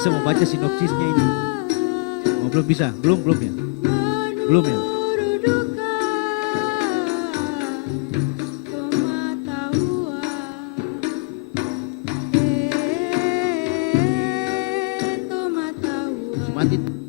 biasa mau baca sinopsisnya ini. Oh, belum bisa, belum ya, belum ya. Mati.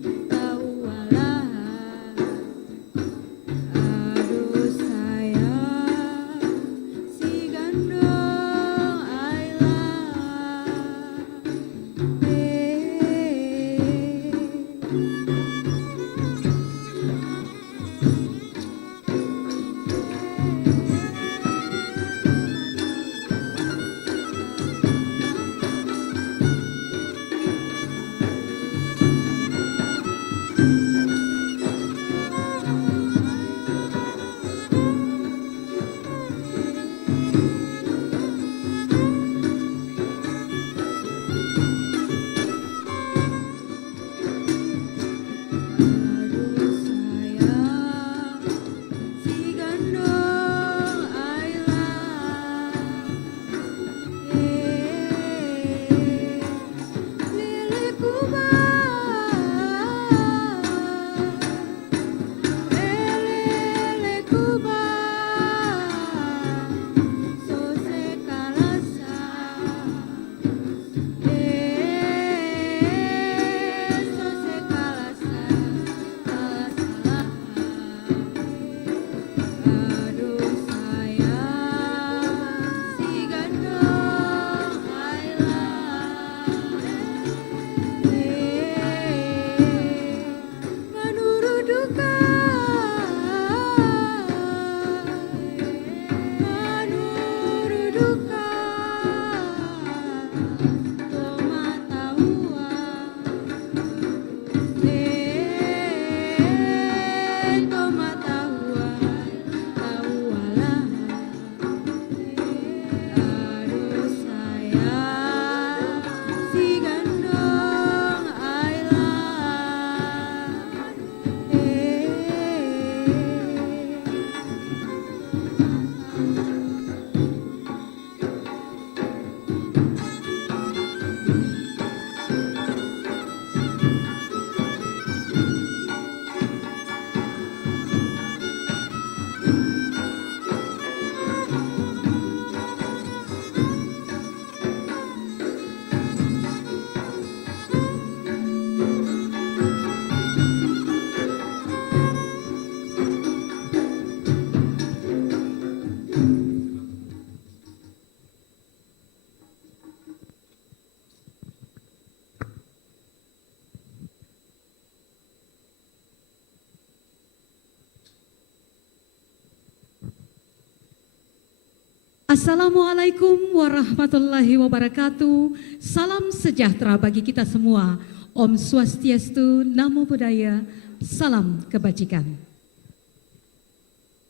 Assalamualaikum warahmatullahi wabarakatuh. Salam sejahtera bagi kita semua. Om Swastiastu, Namo Buddhaya, salam kebajikan.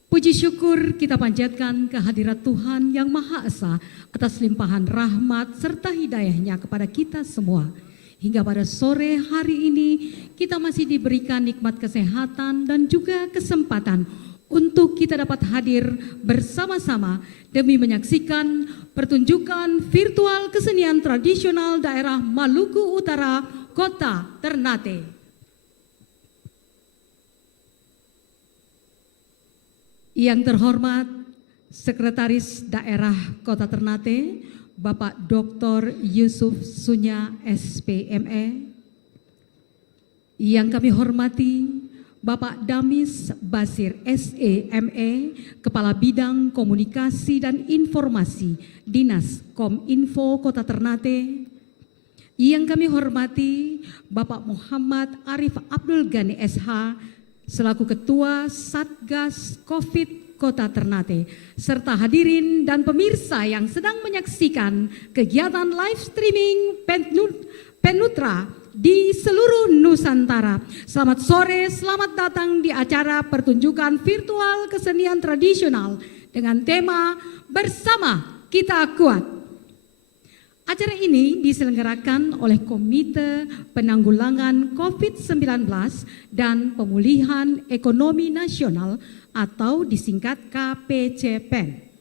Puji syukur kita panjatkan kehadirat Tuhan yang Maha Esa atas limpahan rahmat serta hidayahnya kepada kita semua. Hingga pada sore hari ini kita masih diberikan nikmat kesehatan dan juga kesempatan untuk kita dapat hadir bersama-sama demi menyaksikan pertunjukan virtual kesenian tradisional daerah Maluku Utara, Kota Ternate. Yang terhormat Sekretaris Daerah Kota Ternate, Bapak Dr. Yusuf Sunya SPME. Yang kami hormati Bapak Damis Basir SEME, Kepala Bidang Komunikasi dan Informasi Dinas Kominfo Kota Ternate. Yang kami hormati Bapak Muhammad Arif Abdul Ghani SH, selaku Ketua Satgas COVID Kota Ternate, serta hadirin dan pemirsa yang sedang menyaksikan kegiatan live streaming Penutra di seluruh Nusantara. Selamat sore, selamat datang di acara pertunjukan virtual kesenian tradisional dengan tema Bersama Kita Kuat. Acara ini diselenggarakan oleh Komite Penanggulangan COVID-19 dan Pemulihan Ekonomi Nasional atau disingkat KPCPEN.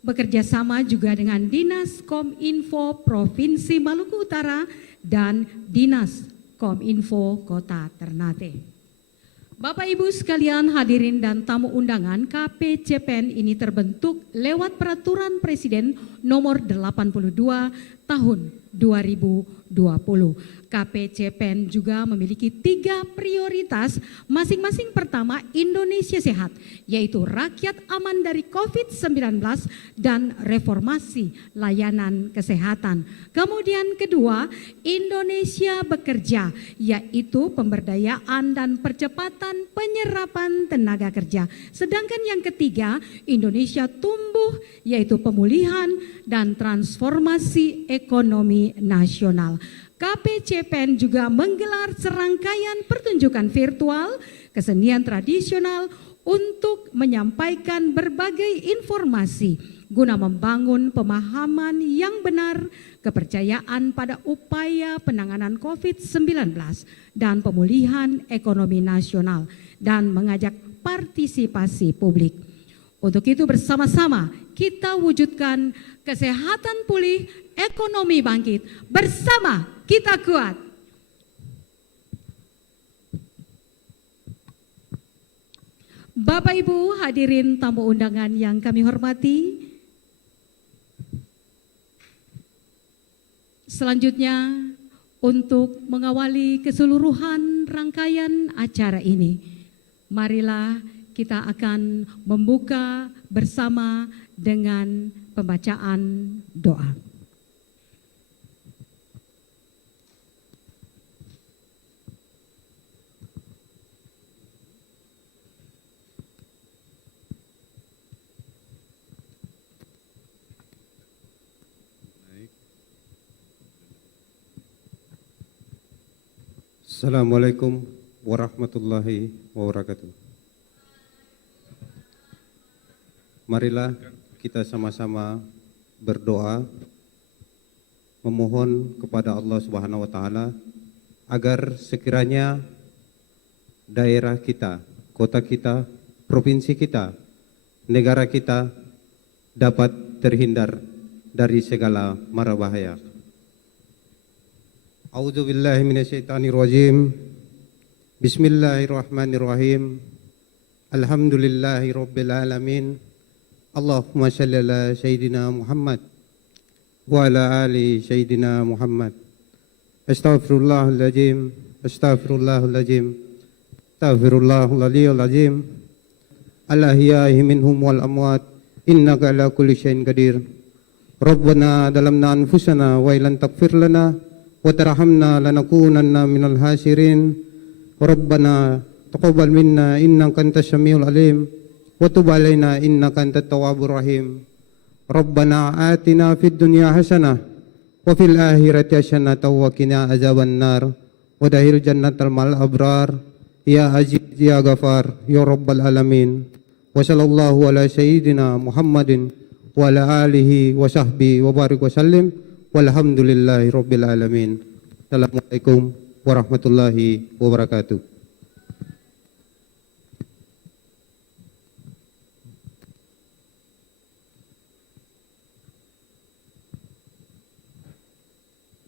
Bekerja sama juga dengan Dinas Kominfo Provinsi Maluku Utara dan Dinas Kominfo Kota Ternate. Bapak Ibu sekalian hadirin dan tamu undangan, KPCPEN ini terbentuk lewat Peraturan Presiden Nomor 82 Tahun 2020. KPCPEN juga memiliki 3 prioritas, masing-masing pertama Indonesia Sehat, yaitu rakyat aman dari COVID-19 dan reformasi layanan kesehatan. Kemudian kedua, Indonesia Bekerja, yaitu pemberdayaan dan percepatan penyerapan tenaga kerja. Sedangkan yang ketiga, Indonesia Tumbuh, yaitu pemulihan dan transformasi ekonomi nasional. KPCPEN juga menggelar serangkaian pertunjukan virtual kesenian tradisional untuk menyampaikan berbagai informasi guna membangun pemahaman yang benar, kepercayaan pada upaya penanganan COVID-19 dan pemulihan ekonomi nasional, dan mengajak partisipasi publik. Untuk itu bersama-sama kita wujudkan kesehatan pulih, ekonomi bangkit. Bersama kita kuat. Bapak Ibu hadirin tamu undangan yang kami hormati, selanjutnya untuk mengawali keseluruhan rangkaian acara ini, marilah kita akan membuka bersama dengan pembacaan doa. Assalamualaikum warahmatullahi wabarakatuh. Marilah kita sama-sama berdoa, memohon kepada Allah Subhanahu wa taala agar sekiranya daerah kita, kota kita, provinsi kita, negara kita dapat terhindar dari segala mara bahaya. A'udzu billahi minasyaitonir rajim. Bismillahirrahmanirrahim. Alhamdulillahirabbil alamin. Allahumma shalli ala sayyidina Muhammad wa ala ali sayyidina Muhammad. Astaghfirullahaladzim, astaghfirullahaladzim, astaghfirullahaladzim azim. Al-ahya'i minhum wal amwat, innaka ala kulli syai'in qadir. Rabbana dalamna anfusana wa ilan taghfir lana wa tarhamna lanakunanna minal hasirin. Rabbana taqabbal minna innaka antas samiul alim wa tub alaina innaka antat tawwabur rahim. Rabbana atina fid dunya hasanah wa fil akhirati hasanah wa qina azaban nar wa dahil jannatal mal abrar ya aziz ya ghafar ya rabbal alamin. Wa sallallahu ala sayyidina Muhammadin wa ala alihi wa sahbihi wa barik wa sallim. Walhamdulillahi rabbil alamin. Assalamualaikum warahmatullahi wabarakatuh.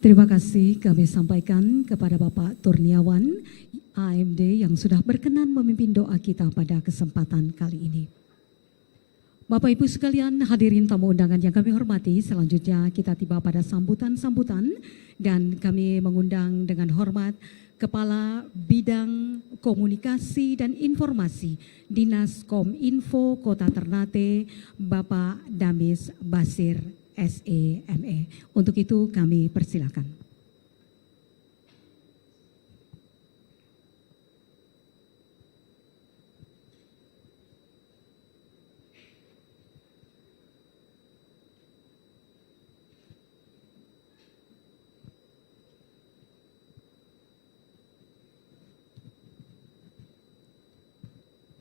Terima kasih kami sampaikan kepada Bapak Turniawan AMD yang sudah berkenan memimpin doa kita pada kesempatan kali ini. Bapak Ibu sekalian hadirin tamu undangan yang kami hormati, selanjutnya kita tiba pada sambutan-sambutan dan kami mengundang dengan hormat Kepala Bidang Komunikasi dan Informasi Dinas Kominfo Kota Ternate, Bapak Damis Basir SEME. Untuk itu kami persilakan.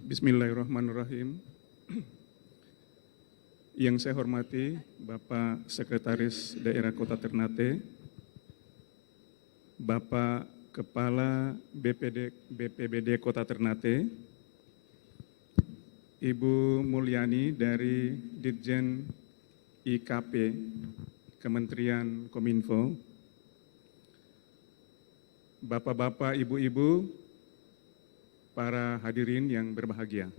Bismillahirrahmanirrahim. Yang saya hormati Bapak Sekretaris Daerah Kota Ternate, Bapak Kepala BPBD Kota Ternate, Ibu Mulyani dari Ditjen IKP Kementerian Kominfo, Bapak-bapak, ibu-ibu, para hadirin yang berbahagia.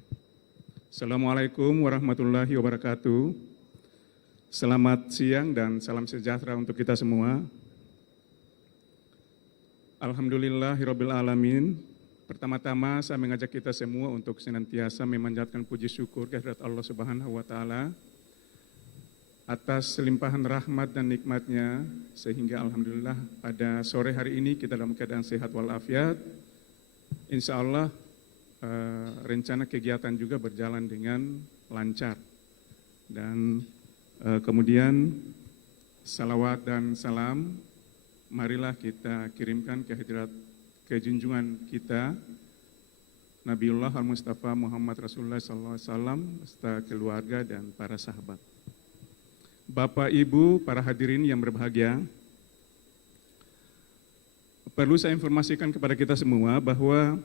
Assalamualaikum warahmatullahi wabarakatuh. Selamat siang dan salam sejahtera untuk kita semua. Alhamdulillahirabbil alamin. Pertama-tama saya mengajak kita semua untuk senantiasa memanjatkan puji syukur kehadirat Allah Subhanahu wa taala atas limpahan rahmat dan nikmatnya, sehingga alhamdulillah pada sore hari ini kita dalam keadaan sehat walafiat. Insya Allah rencana kegiatan juga berjalan dengan lancar. Dan kemudian salawat dan salam marilah kita kirimkan ke hadirat kejunjungan kita Nabiullah Al-Mustafa Muhammad Rasulullah SAW beserta keluarga dan para sahabat. Bapak, Ibu, para hadirin yang berbahagia, perlu saya informasikan kepada kita semua bahwa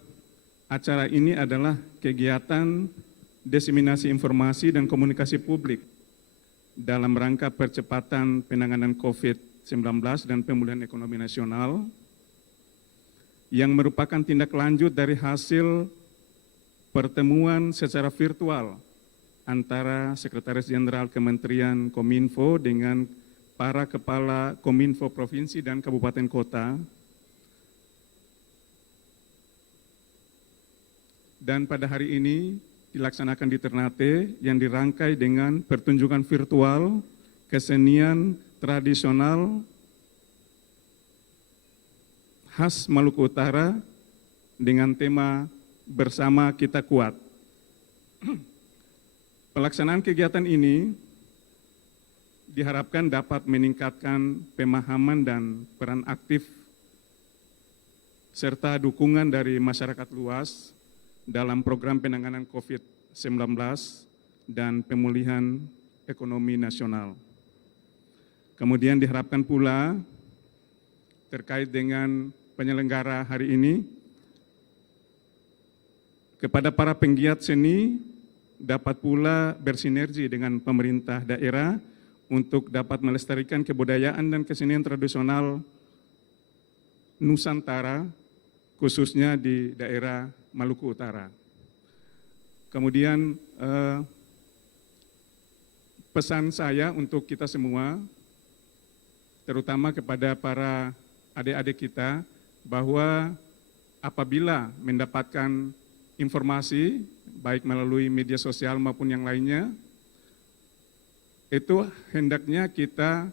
acara ini adalah kegiatan diseminasi informasi dan komunikasi publik dalam rangka percepatan penanganan COVID-19 dan pemulihan ekonomi nasional yang merupakan tindak lanjut dari hasil pertemuan secara virtual antara Sekretaris Jenderal Kementerian Kominfo dengan para kepala Kominfo Provinsi dan Kabupaten Kota. Dan pada hari ini dilaksanakan di Ternate yang dirangkai dengan pertunjukan virtual kesenian tradisional khas Maluku Utara dengan tema Bersama Kita Kuat. Pelaksanaan kegiatan ini diharapkan dapat meningkatkan pemahaman dan peran aktif serta dukungan dari masyarakat luas dalam program penanganan COVID-19 dan pemulihan ekonomi nasional. Kemudian diharapkan pula terkait dengan penyelenggara hari ini, kepada para penggiat seni dapat pula bersinergi dengan pemerintah daerah untuk dapat melestarikan kebudayaan dan kesenian tradisional Nusantara, khususnya di daerah Maluku Utara. Kemudian pesan saya untuk kita semua, terutama kepada para adik-adik kita, bahwa apabila mendapatkan informasi, baik melalui media sosial maupun yang lainnya, itu hendaknya kita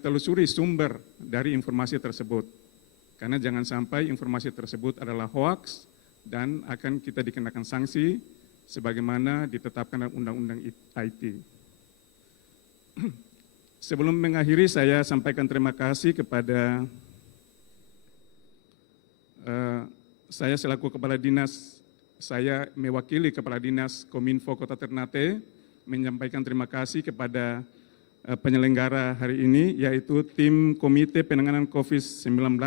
telusuri sumber dari informasi tersebut. Karena jangan sampai informasi tersebut adalah hoaks dan akan kita dikenakan sanksi sebagaimana ditetapkan dalam Undang-Undang IT. Sebelum mengakhiri, saya sampaikan terima kasih kepada saya selaku Kepala Dinas. Saya mewakili Kepala Dinas Kominfo Kota Ternate menyampaikan terima kasih kepada penyelenggara hari ini, yaitu tim Komite Penanganan COVID-19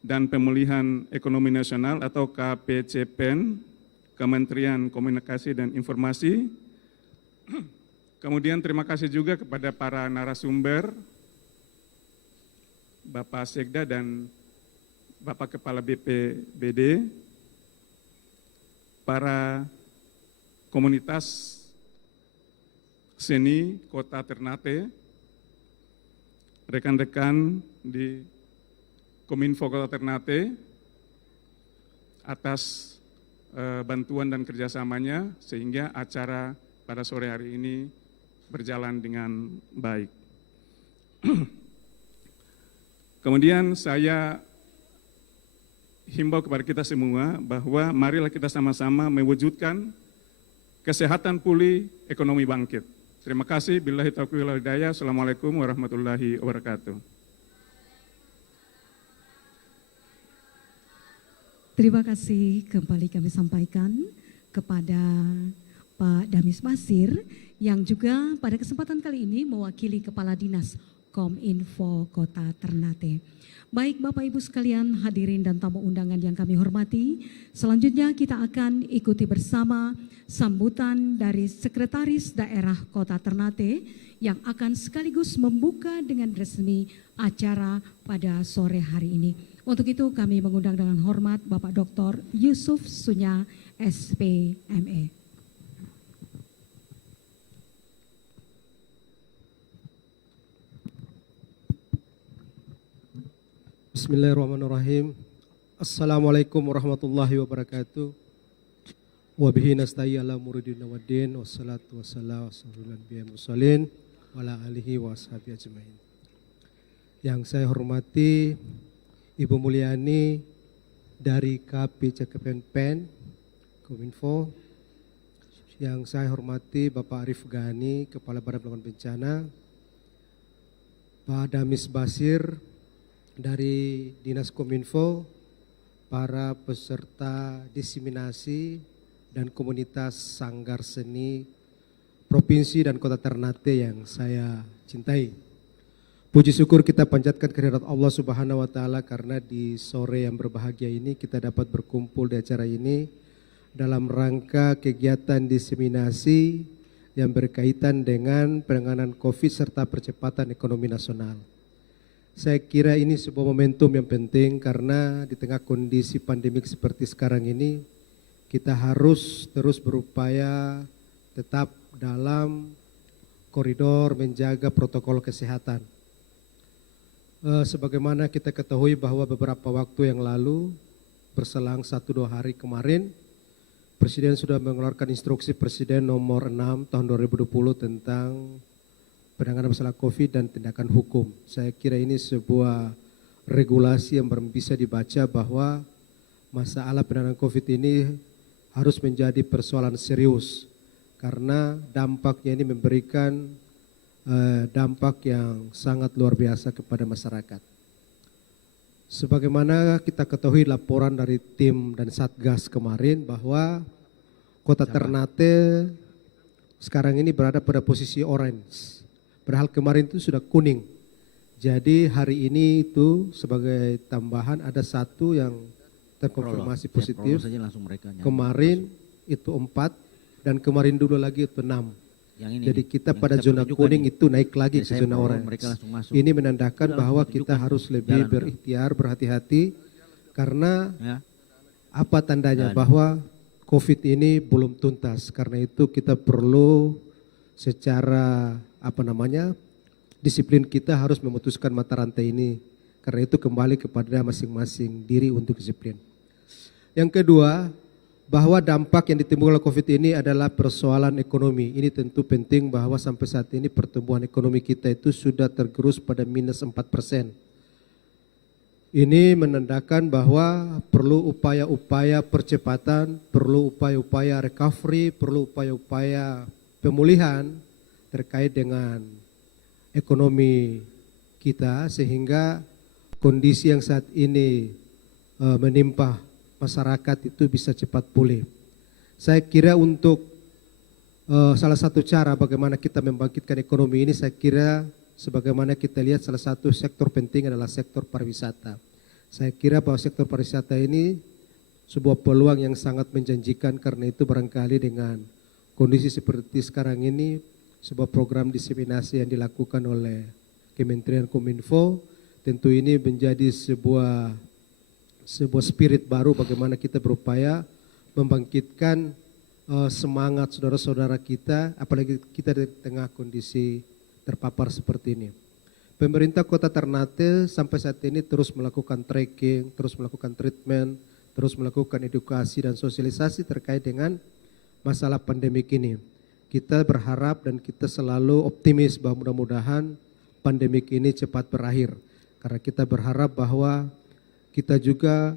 dan Pemulihan Ekonomi Nasional atau KPCPEN, Kementerian Komunikasi dan Informasi. Kemudian terima kasih juga kepada para narasumber, Bapak Sekda dan Bapak Kepala BPBD, para komunitas seni Kota Ternate, rekan-rekan di Kominfo Kota Ternate atas bantuan dan kerjasamanya sehingga acara pada sore hari ini berjalan dengan baik. Kemudian saya himbau kepada kita semua bahwa marilah kita sama-sama mewujudkan kesehatan pulih, ekonomi bangkit. Terima kasih. Billahi taufiq wal hidayah. Assalamualaikum warahmatullahi wabarakatuh. Terima kasih kembali kami sampaikan kepada Pak Damis Basir yang juga pada kesempatan kali ini mewakili Kepala Dinas Kominfo Kota Ternate. Baik Bapak Ibu sekalian, hadirin dan tamu undangan yang kami hormati, selanjutnya kita akan ikuti bersama sambutan dari Sekretaris Daerah Kota Ternate yang akan sekaligus membuka dengan resmi acara pada sore hari ini. Untuk itu kami mengundang dengan hormat Bapak Dr. Yusuf Sunya, SPME. Bismillahirrahmanirrahim. Assalamualaikum warahmatullahi wabarakatuh. Wabihi nasta'in ala muridina waddin. Wassalatu wassalamu ala nabiyil mursalin wa ala alihi wa ashabihi ajmain. Yang saya hormati Ibu Mulyani dari KPCKPN PEN Kominfo. Yang saya hormati Bapak Arif Gani, Kepala Badan Penanggulangan Bencana. Pak Damis Basir dari Dinas Kominfo, para peserta diseminasi dan komunitas Sanggar Seni Provinsi dan Kota Ternate yang saya cintai. Puji syukur kita panjatkan kehadirat Allah Subhanahu wa taala karena di sore yang berbahagia ini kita dapat berkumpul di acara ini dalam rangka kegiatan diseminasi yang berkaitan dengan penanganan Covid serta percepatan ekonomi nasional. Saya kira ini sebuah momentum yang penting karena di tengah kondisi pandemik seperti sekarang ini kita harus terus berupaya tetap dalam koridor menjaga protokol kesehatan. Sebagaimana kita ketahui bahwa beberapa waktu yang lalu berselang 1-2 hari kemarin Presiden sudah mengeluarkan instruksi Presiden nomor 6 tahun 2020 tentang penanganan masalah COVID dan tindakan hukum. Saya kira ini sebuah regulasi yang bisa dibaca bahwa masalah penanganan COVID ini harus menjadi persoalan serius karena dampaknya ini memberikan dampak yang sangat luar biasa kepada masyarakat. Sebagaimana kita ketahui laporan dari tim dan Satgas kemarin bahwa Kota Ternate sekarang ini berada pada posisi orange. Padahal kemarin itu sudah kuning. Jadi hari ini itu sebagai tambahan ada 1 yang terkonfirmasi positif. Kemarin itu 4 dan kemarin dulu lagi itu 6. Jadi kita pada zona kuning itu naik lagi ke zona orange. Ini menandakan bahwa kita harus lebih berikhtiar, berhati-hati karena apa tandanya bahwa COVID ini belum tuntas. Karena itu kita perlu secara disiplin kita harus memutuskan mata rantai ini. Karena itu kembali kepada masing-masing diri untuk disiplin. Yang kedua, bahwa dampak yang ditimbulkan oleh COVID ini adalah persoalan ekonomi. Ini tentu penting bahwa sampai saat ini pertumbuhan ekonomi kita itu sudah tergerus pada minus 4%. Ini menandakan bahwa perlu upaya-upaya percepatan, perlu upaya-upaya recovery, perlu upaya-upaya pemulihan terkait dengan ekonomi kita sehingga kondisi yang saat ini menimpa masyarakat itu bisa cepat pulih. Saya kira untuk salah satu cara bagaimana kita membangkitkan ekonomi ini, saya kira sebagaimana kita lihat salah satu sektor penting adalah sektor pariwisata. Saya kira bahwa sektor pariwisata ini sebuah peluang yang sangat menjanjikan karena itu barangkali dengan kondisi seperti sekarang ini sebuah program diseminasi yang dilakukan oleh Kementerian Kominfo tentu ini menjadi sebuah spirit baru bagaimana kita berupaya membangkitkan semangat saudara-saudara kita apalagi kita di tengah kondisi terpapar seperti ini. Pemerintah Kota Ternate sampai saat ini terus melakukan tracking, terus melakukan treatment, terus melakukan edukasi dan sosialisasi terkait dengan masalah pandemik ini. Kita berharap dan kita selalu optimis bahwa mudah-mudahan pandemik ini cepat berakhir. Karena kita berharap bahwa kita juga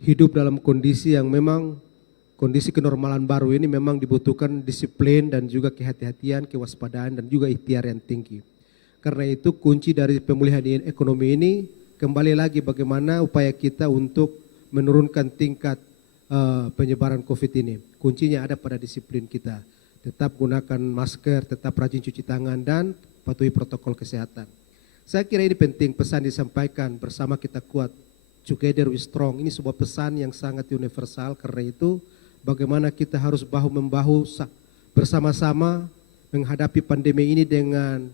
hidup dalam kondisi yang memang kondisi kenormalan baru ini memang dibutuhkan disiplin dan juga kehati-hatian, kewaspadaan dan juga ikhtiar yang tinggi. Karena itu kunci dari pemulihan ekonomi ini kembali lagi bagaimana upaya kita untuk menurunkan tingkat penyebaran COVID ini. Kuncinya ada pada disiplin kita. Tetap gunakan masker, tetap rajin cuci tangan dan patuhi protokol kesehatan. Saya kira ini penting pesan disampaikan, bersama kita kuat, together we strong. Ini sebuah pesan yang sangat universal, karena itu bagaimana kita harus bahu-membahu bersama-sama menghadapi pandemi ini dengan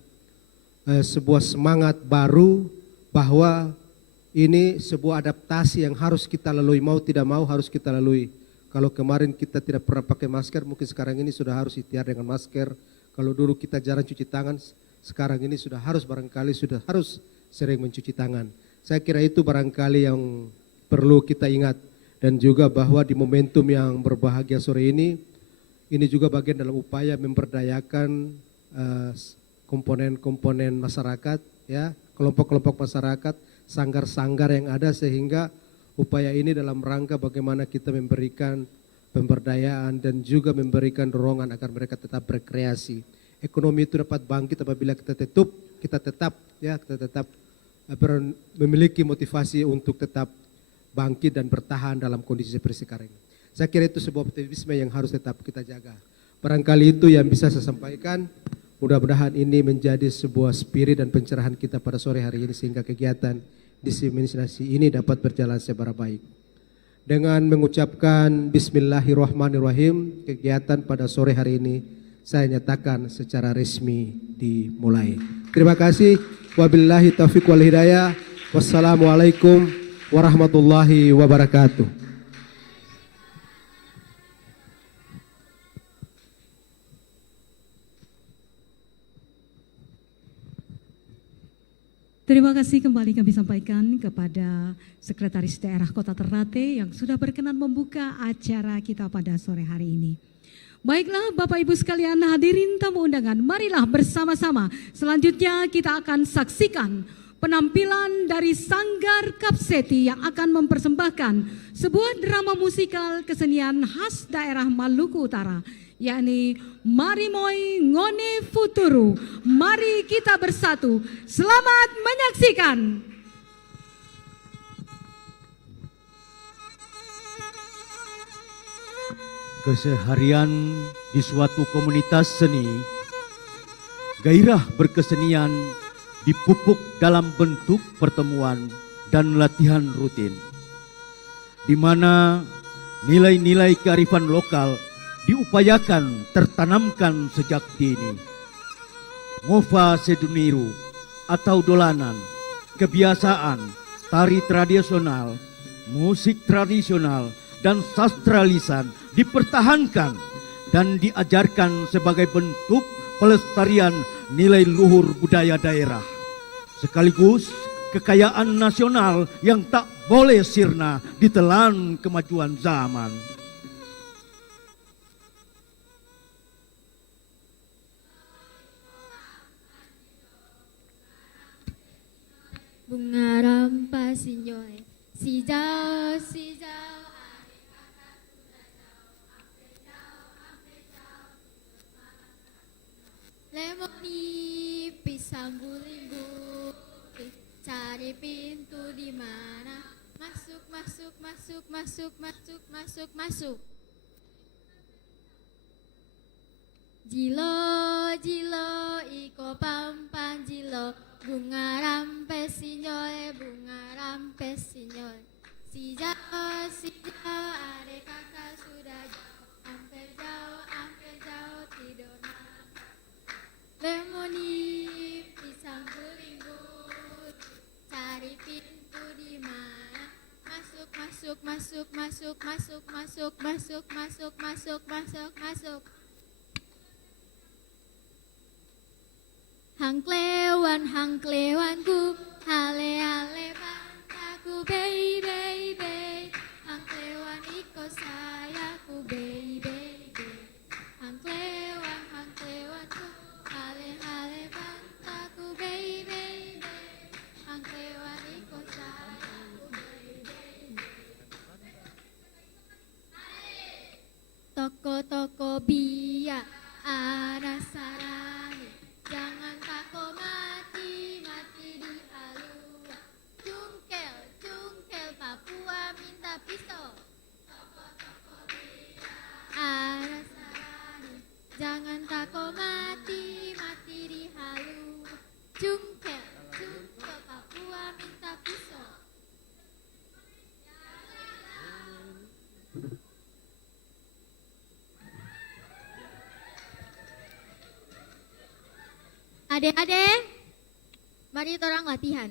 sebuah semangat baru, bahwa ini sebuah adaptasi yang harus kita lalui, mau tidak mau harus kita lalui. Kalau kemarin kita tidak pernah pakai masker, mungkin sekarang ini sudah harus ikhtiar dengan masker. Kalau dulu kita jarang cuci tangan, sekarang ini sudah harus sering mencuci tangan. Saya kira itu barangkali yang perlu kita ingat. Dan juga bahwa di momentum yang berbahagia sore ini juga bagian dalam upaya memberdayakan komponen-komponen masyarakat, ya, kelompok-kelompok masyarakat, sanggar-sanggar yang ada, sehingga upaya ini dalam rangka bagaimana kita memberikan pemberdayaan dan juga memberikan dorongan agar mereka tetap berkreasi. Ekonomi itu dapat bangkit apabila kita tetap memiliki motivasi untuk tetap bangkit dan bertahan dalam kondisi seperti sekarang ini. Saya kira itu sebuah optimisme yang harus tetap kita jaga. Barangkali itu yang bisa saya sampaikan. Mudah-mudahan ini menjadi sebuah spirit dan pencerahan kita pada sore hari ini, sehingga kegiatan diseminasi ini dapat berjalan secara baik. Dengan mengucapkan Bismillahirrahmanirrahim, kegiatan pada sore hari ini saya nyatakan secara resmi dimulai. Terima kasih. Wabillahi taufiq wal hidayah. Wassalamualaikum warahmatullahi wabarakatuh. Terima kasih kembali kami sampaikan kepada Sekretaris Daerah Kota Ternate yang sudah berkenan membuka acara kita pada sore hari ini. Baiklah Bapak Ibu sekalian, hadirin tamu undangan, marilah bersama-sama selanjutnya kita akan saksikan penampilan dari Sanggar Kapseti yang akan mempersembahkan sebuah drama musikal kesenian khas daerah Maluku Utara, yakni Marimoy Ngone Futuru. Mari kita bersatu. Selamat menyaksikan. Keseharian di suatu komunitas seni, gairah berkesenian dipupuk dalam bentuk pertemuan dan latihan rutin, di mana nilai-nilai kearifan lokal diupayakan tertanamkan sejak dini. Ngova seduniru atau dolanan, kebiasaan, tari tradisional, musik tradisional, dan sastra lisan dipertahankan dan diajarkan sebagai bentuk pelestarian nilai luhur budaya daerah, sekaligus kekayaan nasional yang tak boleh sirna ditelan kemajuan zaman. Bunga rampas sinyoy, si jauh, lemoni pisang guling-guling, cari pintu di mana? Masuk, masuk, masuk, masuk, masuk, masuk, masuk. Jilo, jilo, iko pampan jilo, bunga rampes sinyoy, bunga rampes sinyoy. Si jauh, adek kakak sudah jauh, hampir jauh, tidur malam. Lemoni pisang guling-guling, cari pintu di mana? Masuk, masuk, masuk, masuk, masuk, masuk, masuk, masuk, masuk, masuk, masuk. Hangklewanku, hale-hale pantaku, baby. Hangklewan iko sayaku, baby. Hangklewanku, hale-hale pantaku, baby. Hangklewan iko sayaku, baby. Toko-toko biak, ada sarani. Jangan tako mati di halua. Cungkel, Papua minta pisau. Ada sarani. Jangan tako mati di halua. Adik-adik, mari kita orang latihan.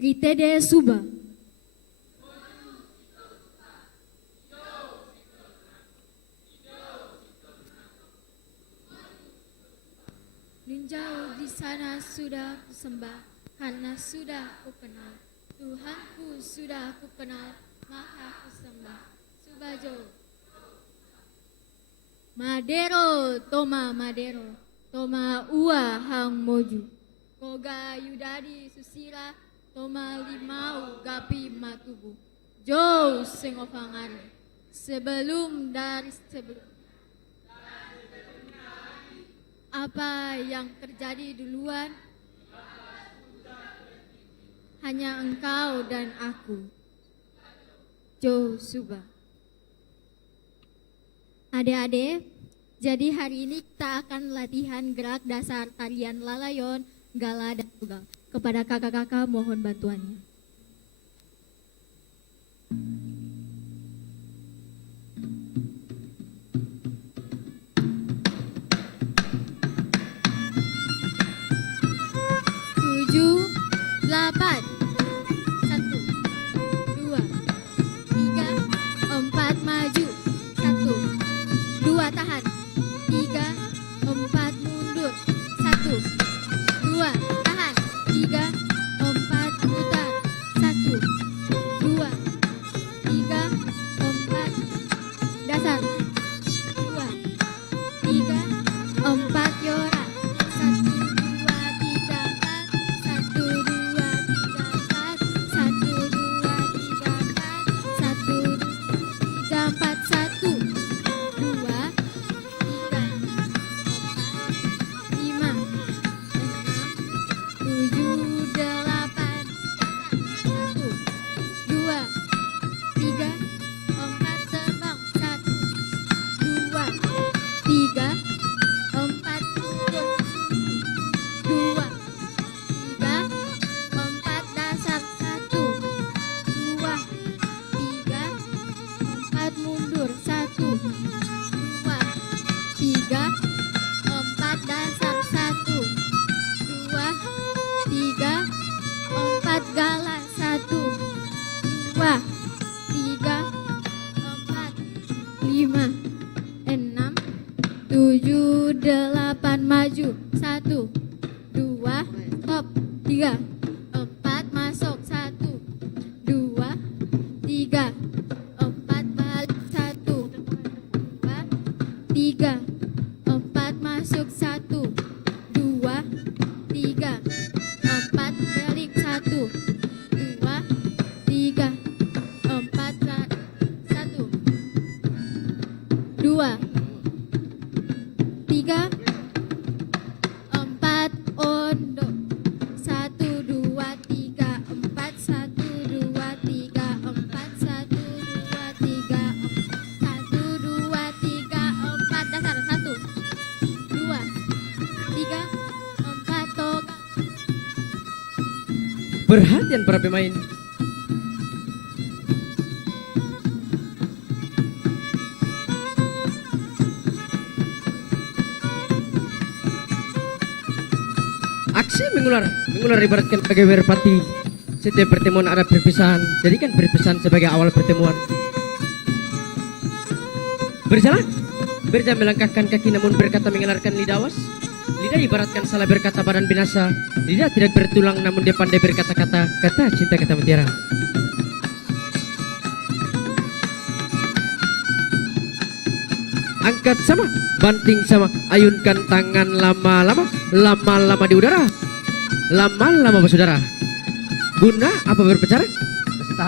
Ritede Suba. Jauh di sana sudah ku sembah, karena sudah ku kenal. Tuhanku sudah ku kenal, maka ku sembah. Subajo. Madero, toma madero, toma ua hang moju. Koga yudadi susira, toma limau gapi matubu. Jo sengofangare, sebelum apa yang terjadi duluan? Hanya engkau dan aku. Jo Suba. Adik-adik, jadi hari ini kita akan latihan gerak dasar tarian lalayon, gala, dan tugal. Kepada kakak-kakak mohon bantuannya. Delapan, 1, 2, 3, 4 maju, 1, 2 tahan, 3, 4 mundur, 1, 2 tahan, 3, 4 putar, 1, 2, 3, 4 dasar, 2, 3, 4 yorak, 1, 2, 3, 4, 1, 2, 7, 8 maju, 1, 2 stop, 3, 4 masuk, 1, 2, 3, 4 balik, 1, 2, 3, 4 masuk, 1, 2, 3, 4 balik, 1, 2, 3, 4 1, 2, 3, 4 ondo, 1, 2, 3, 4, 1, 2, 3, 4, 1, 2, 3, 1, 2, 3, 4 dasar, 1, 2, 3, 4 toga. Perhatian para pemain. Aksi mengular ibaratkan sebagai merpati. Setiap pertemuan ada perpisahan. Jadikan perpisahan sebagai awal pertemuan. Berjalan melangkahkan kaki namun berkata mengelarkan lidah awas. Lidah ibaratkan salah berkata badan binasa. Lidah tidak bertulang namun dia pandai berkata-kata. Kata cinta, kata mutiara. Angkat sama, banting sama, ayunkan tangan lama-lama di udara, lama-lama bersaudara. Guna apa berbicara?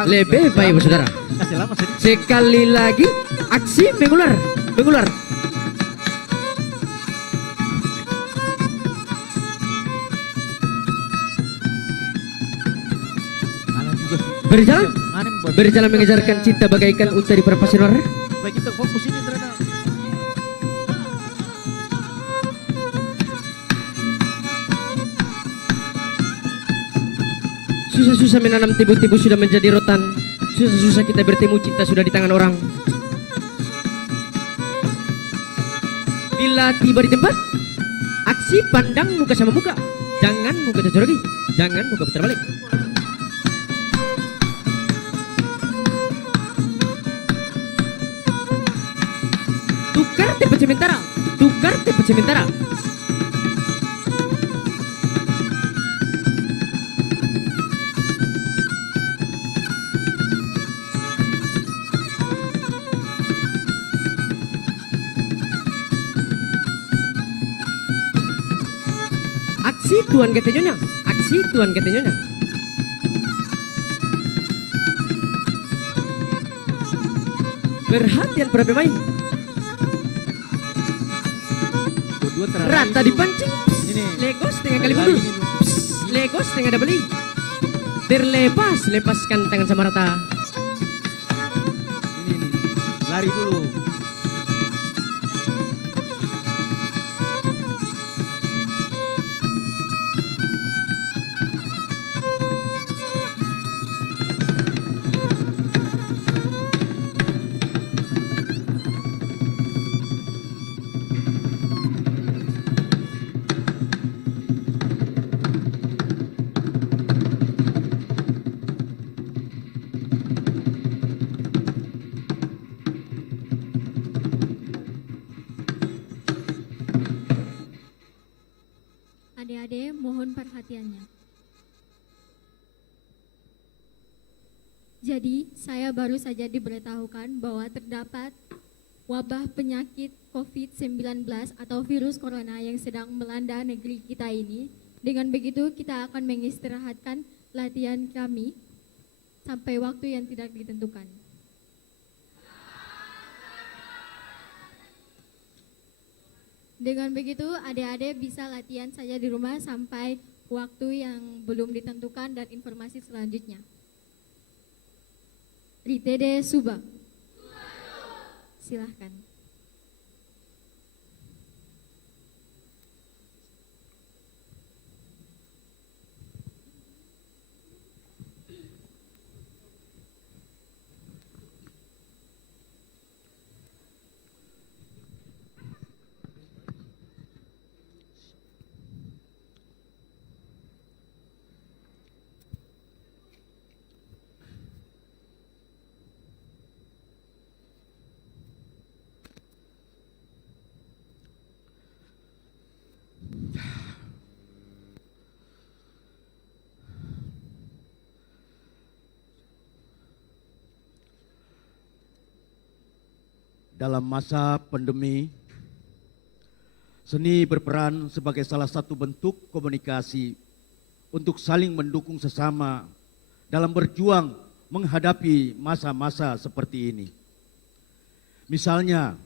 Lebih baik bersaudara. Kasih lama sedikit. Sekali lagi, aksi mengular. Anak juga. Berjalan Anak buat- mengejarkan cinta bagaikan unta di perempatan. supaya kita fokus ini terhadap. Susah-susah menanam tibu-tibu sudah menjadi rotan. Susah-susah kita bertemu cinta sudah di tangan orang. Bila tiba di tempat, aksi pandang muka sama muka. Jangan muka cocok lagi, jangan muka putar balik. Tukar tempat sementara, tukar tempat sementara. Aksi Tuan kata Nyonya, aksi Tuan kata Nyonya. Perhatian para pemain, Dua rata dipancing. Ini. Legos tengah kali mundur. Legos tengah double E. Terlepas, lepaskan tangan sama rata. Ini. Lari dulu. Adik-adik, mohon perhatiannya. Jadi, saya baru saja diberitahukan bahwa terdapat wabah penyakit COVID-19 atau virus corona yang sedang melanda negeri kita ini. Dengan begitu, kita akan mengistirahatkan latihan kami sampai waktu yang tidak ditentukan. Dengan begitu, adik-adik bisa latihan saja di rumah sampai waktu yang belum ditentukan dan informasi selanjutnya. Ritede Suba. Silahkan. Dalam masa pandemi, seni berperan sebagai salah satu bentuk komunikasi untuk saling mendukung sesama dalam berjuang menghadapi masa-masa seperti ini. Misalnya,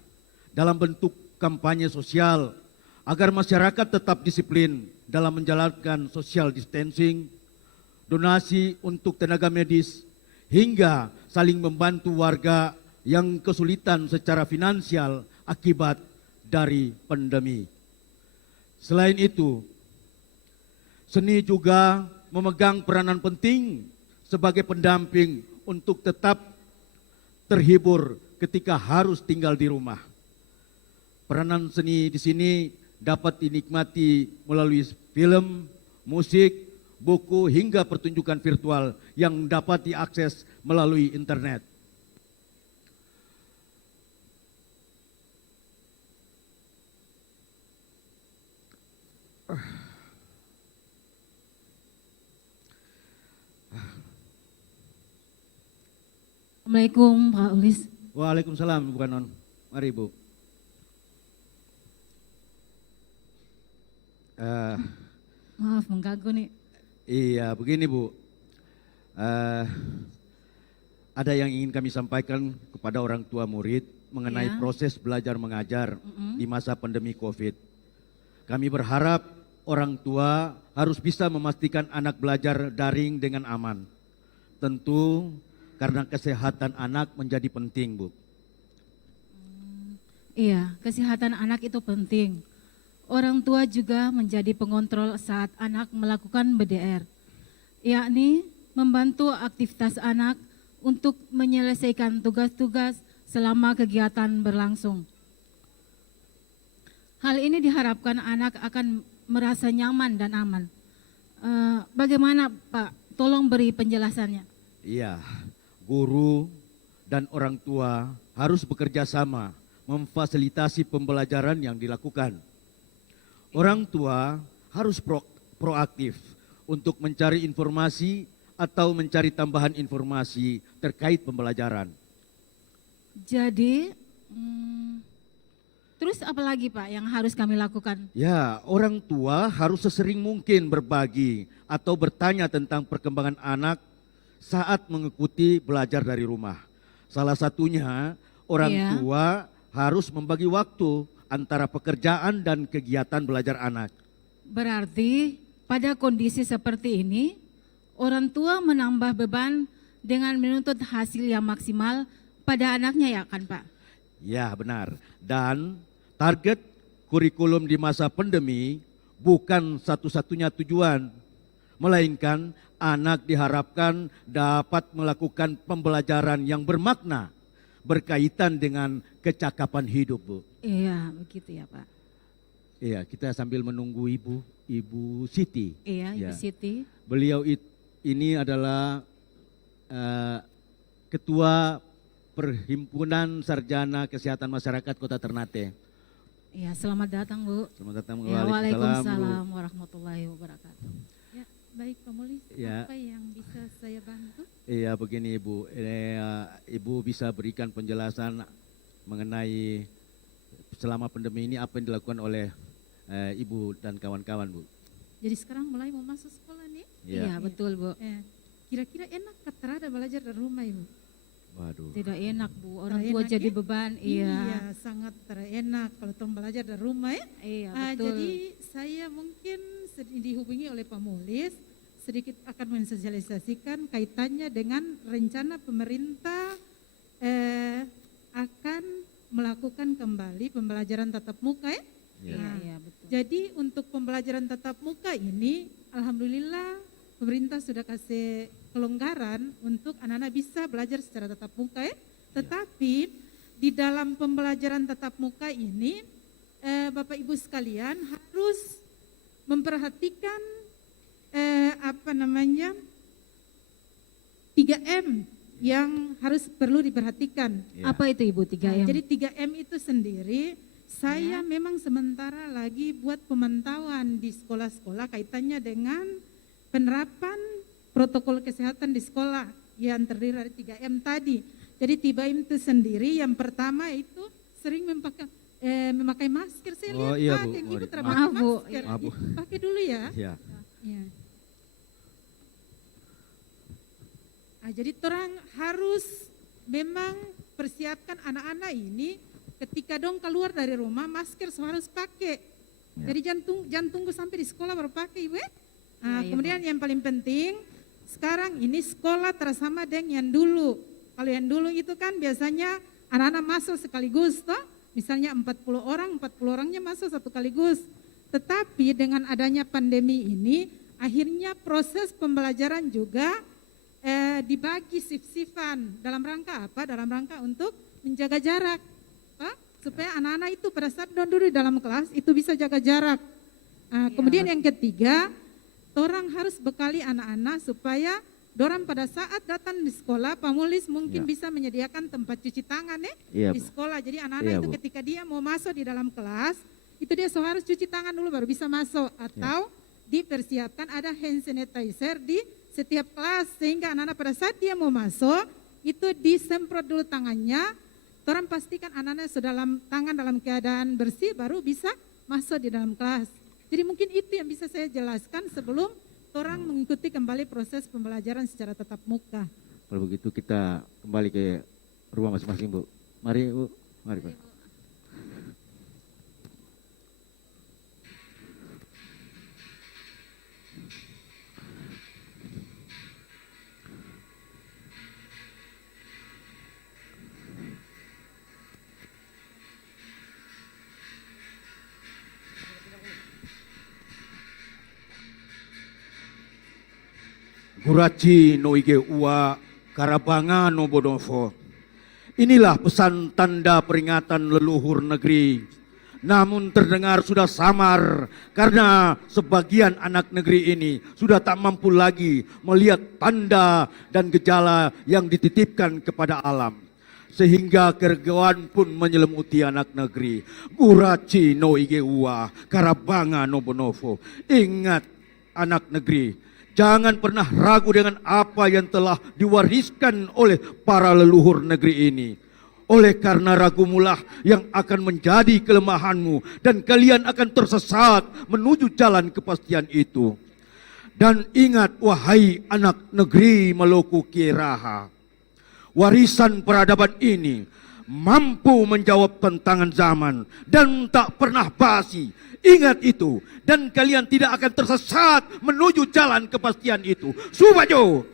dalam bentuk kampanye sosial agar masyarakat tetap disiplin dalam menjalankan social distancing, donasi untuk tenaga medis, hingga saling membantu warga yang kesulitan secara finansial akibat dari pandemi. Selain itu, seni juga memegang peranan penting sebagai pendamping untuk tetap terhibur ketika harus tinggal di rumah. Peranan seni di sini dapat dinikmati melalui film, musik, buku, hingga pertunjukan virtual yang dapat diakses melalui internet. Assalamualaikum Pak Ulis. Waalaikumsalam Ibu Kanon. Mari Bu. Maaf mengganggu nih. Iya begini Bu. Ada yang ingin kami sampaikan kepada orang tua murid mengenai Iya. proses belajar mengajar di masa pandemi COVID. Kami berharap orang tua harus bisa memastikan anak belajar daring dengan aman. Tentu karena kesehatan anak menjadi penting, Bu. Iya, kesehatan anak itu penting. Orang tua juga menjadi pengontrol saat anak melakukan BDR, yakni membantu aktivitas anak untuk menyelesaikan tugas-tugas selama kegiatan berlangsung. Hal ini diharapkan anak akan merasa nyaman dan aman. Bagaimana Pak? Tolong beri penjelasannya. Iya, guru dan orang tua harus bekerja sama memfasilitasi pembelajaran yang dilakukan. Orang tua harus proaktif untuk mencari informasi atau mencari tambahan informasi terkait pembelajaran. Jadi, terus apa lagi Pak yang harus kami lakukan? Ya, orang tua harus sesering mungkin berbagi atau bertanya tentang perkembangan anak saat mengikuti belajar dari rumah. Salah satunya orang Iya. tua harus membagi waktu antara pekerjaan dan kegiatan belajar anak. Berarti pada kondisi seperti ini, orang tua menambah beban dengan menuntut hasil yang maksimal pada anaknya ya kan Pak? Ya, benar. Dan target kurikulum di masa pandemi bukan satu-satunya tujuan, melainkan anak diharapkan dapat melakukan pembelajaran yang bermakna berkaitan dengan kecakapan hidup, Bu. Iya, begitu ya Pak. Iya, kita sambil menunggu Ibu Siti. Iya, Ibu Ya. Siti. Beliau ini adalah Ketua Perhimpunan Sarjana Kesehatan Masyarakat Kota Ternate. Iya, selamat datang Bu. Selamat datang. Ya, Waalaikumsalam Bu. warahmatullahi wabarakatuh. Ya, baik Pak Mulis, Ya. apa yang bisa saya bantu? Iya, begini Ibu. Ibu bisa berikan penjelasan mengenai selama pandemi ini apa yang dilakukan oleh Ibu dan kawan-kawan, Bu. Jadi sekarang mulai mau masuk sekolah nih. Iya, betul Bu. Kira-kira enak terada belajar dari rumah Ibu? Waduh. Tidak enak Bu, orang Tidak tua enak, jadi ya? beban. Iya, Iya. sangat terenak kalau tong belajar dari rumah ya. Iya, betul. Jadi saya mungkin dihubungi oleh Pak Mulis sedikit akan mensosialisasikan kaitannya dengan rencana pemerintah akan melakukan kembali pembelajaran tatap muka ya. Ya. Iya, iya, betul. Jadi untuk pembelajaran tatap muka ini, alhamdulillah pemerintah sudah kasih kelonggaran untuk anak-anak bisa belajar secara tatap muka ya. Tetapi di dalam pembelajaran tatap muka ini, Bapak Ibu sekalian harus memperhatikan 3M yang harus perlu diperhatikan. Ya. Apa itu Ibu 3M? Jadi 3M itu sendiri saya memang sementara lagi buat pemantauan di sekolah-sekolah kaitannya dengan penerapan protokol kesehatan di sekolah yang terdiri dari 3M tadi. Jadi 3M itu sendiri yang pertama itu sering memakai masker. Saya Oh, lihat iya, Pak, Bu. yang ibu Maaf, terpakai Bu. masker. Maaf, Bu. Pakai dulu ya. Ya. Ya. Jadi orang harus memang persiapkan anak-anak ini ketika dong keluar dari rumah masker harus pakai. Ya. Jadi jangan tunggu sampai di sekolah baru pakai Ibu. Iya, Kemudian yang paling penting sekarang ini sekolah tersama dengan yang dulu. Kalau yang dulu itu kan biasanya anak-anak masuk sekaligus toh. Misalnya 40 orangnya masuk satu kaligus. Tetapi dengan adanya pandemi ini akhirnya proses pembelajaran juga dibagi shift-shiftan. Dalam rangka apa? Dalam rangka untuk menjaga jarak. Supaya anak-anak itu pada saat duduk di dalam kelas itu bisa jaga jarak. Kemudian yang ketiga, orang harus bekali anak-anak supaya dorang pada saat datang di sekolah, Pak Mulis mungkin Ya. bisa menyediakan tempat cuci tangan Iya, di Bu. sekolah. Jadi anak-anak Iya, itu Bu. ketika dia mau masuk di dalam kelas, itu dia harus cuci tangan dulu baru bisa masuk. Atau dipersiapkan ada hand sanitizer di setiap kelas sehingga anak-anak pada saat dia mau masuk itu disemprot dulu tangannya. Orang pastikan anak-anak sudah tangan dalam keadaan bersih baru bisa masuk di dalam kelas. Jadi mungkin itu yang bisa saya jelaskan sebelum orang mengikuti kembali proses pembelajaran secara tatap muka. Kalau begitu kita kembali ke rumah masing-masing, Bu. Mari, Bu. Mari, Pak. Guraci no ige ua karabanga no bonovo. Inilah pesan tanda peringatan leluhur negeri. Namun terdengar sudah samar karena sebagian anak negeri ini sudah tak mampu lagi melihat tanda dan gejala yang dititipkan kepada alam. Sehingga kereguan pun menyelimuti anak negeri. Guraci no ige ua karabanga no bonovo. Ingat anak negeri, jangan pernah ragu dengan apa yang telah diwariskan oleh para leluhur negeri ini. Oleh karena ragumulah yang akan menjadi kelemahanmu dan kalian akan tersesat menuju jalan kepastian itu. Dan ingat wahai anak negeri Maluku Kiraha, warisan peradaban ini mampu menjawab tantangan zaman dan tak pernah basi. Ingat itu, dan kalian tidak akan tersesat menuju jalan kepastian itu. Subajo!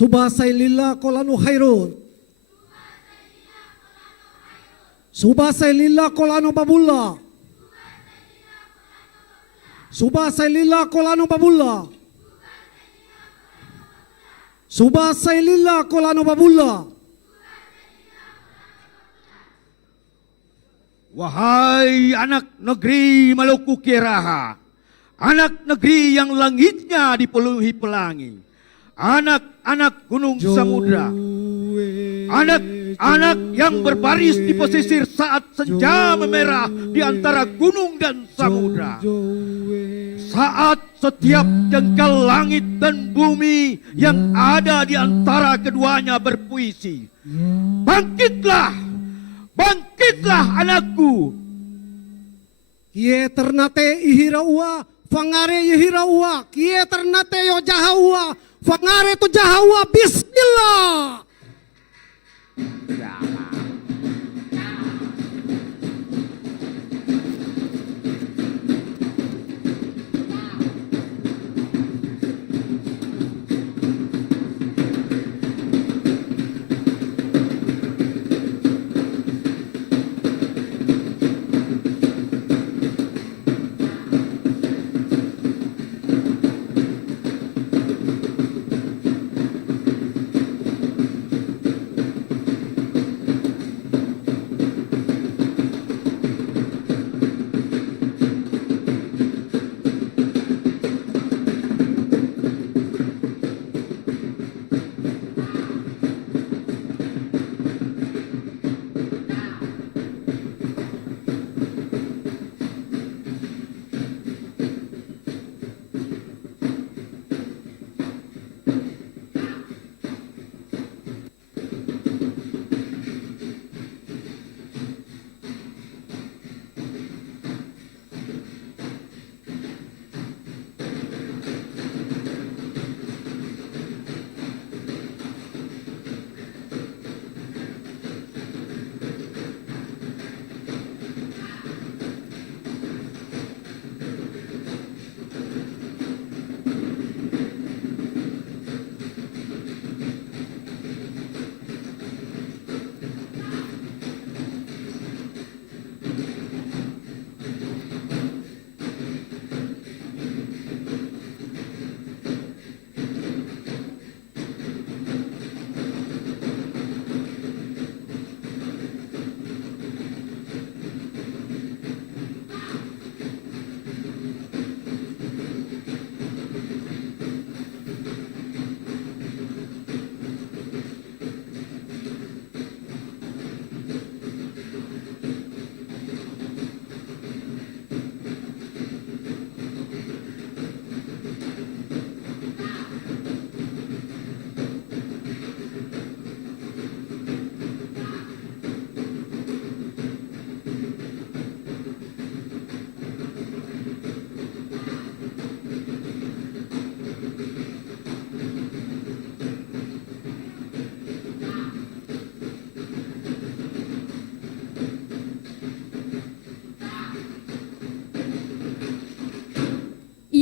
Subasai lillah kolanu khairun. Subasai lillah kolanu babulla. Subasai lillah kolanu babulla. Subasai lillah kolanu babulla. Wahai anak negeri Maluku Kiraha, anak negeri yang langitnya dipenuhi pelangi, anak-anak gunung samudra, anak-anak yang berbaris di pesisir saat senja memerah di antara gunung dan samudra, saat setiap jengkal langit dan bumi yang ada di antara keduanya berpuisi. Bangkitlah! Bangkitlah anakku. Kie ternate ihira ua, fangare ihira ua. Kie ternate yo jaha ua, fangare to jaha ua. Bismillah.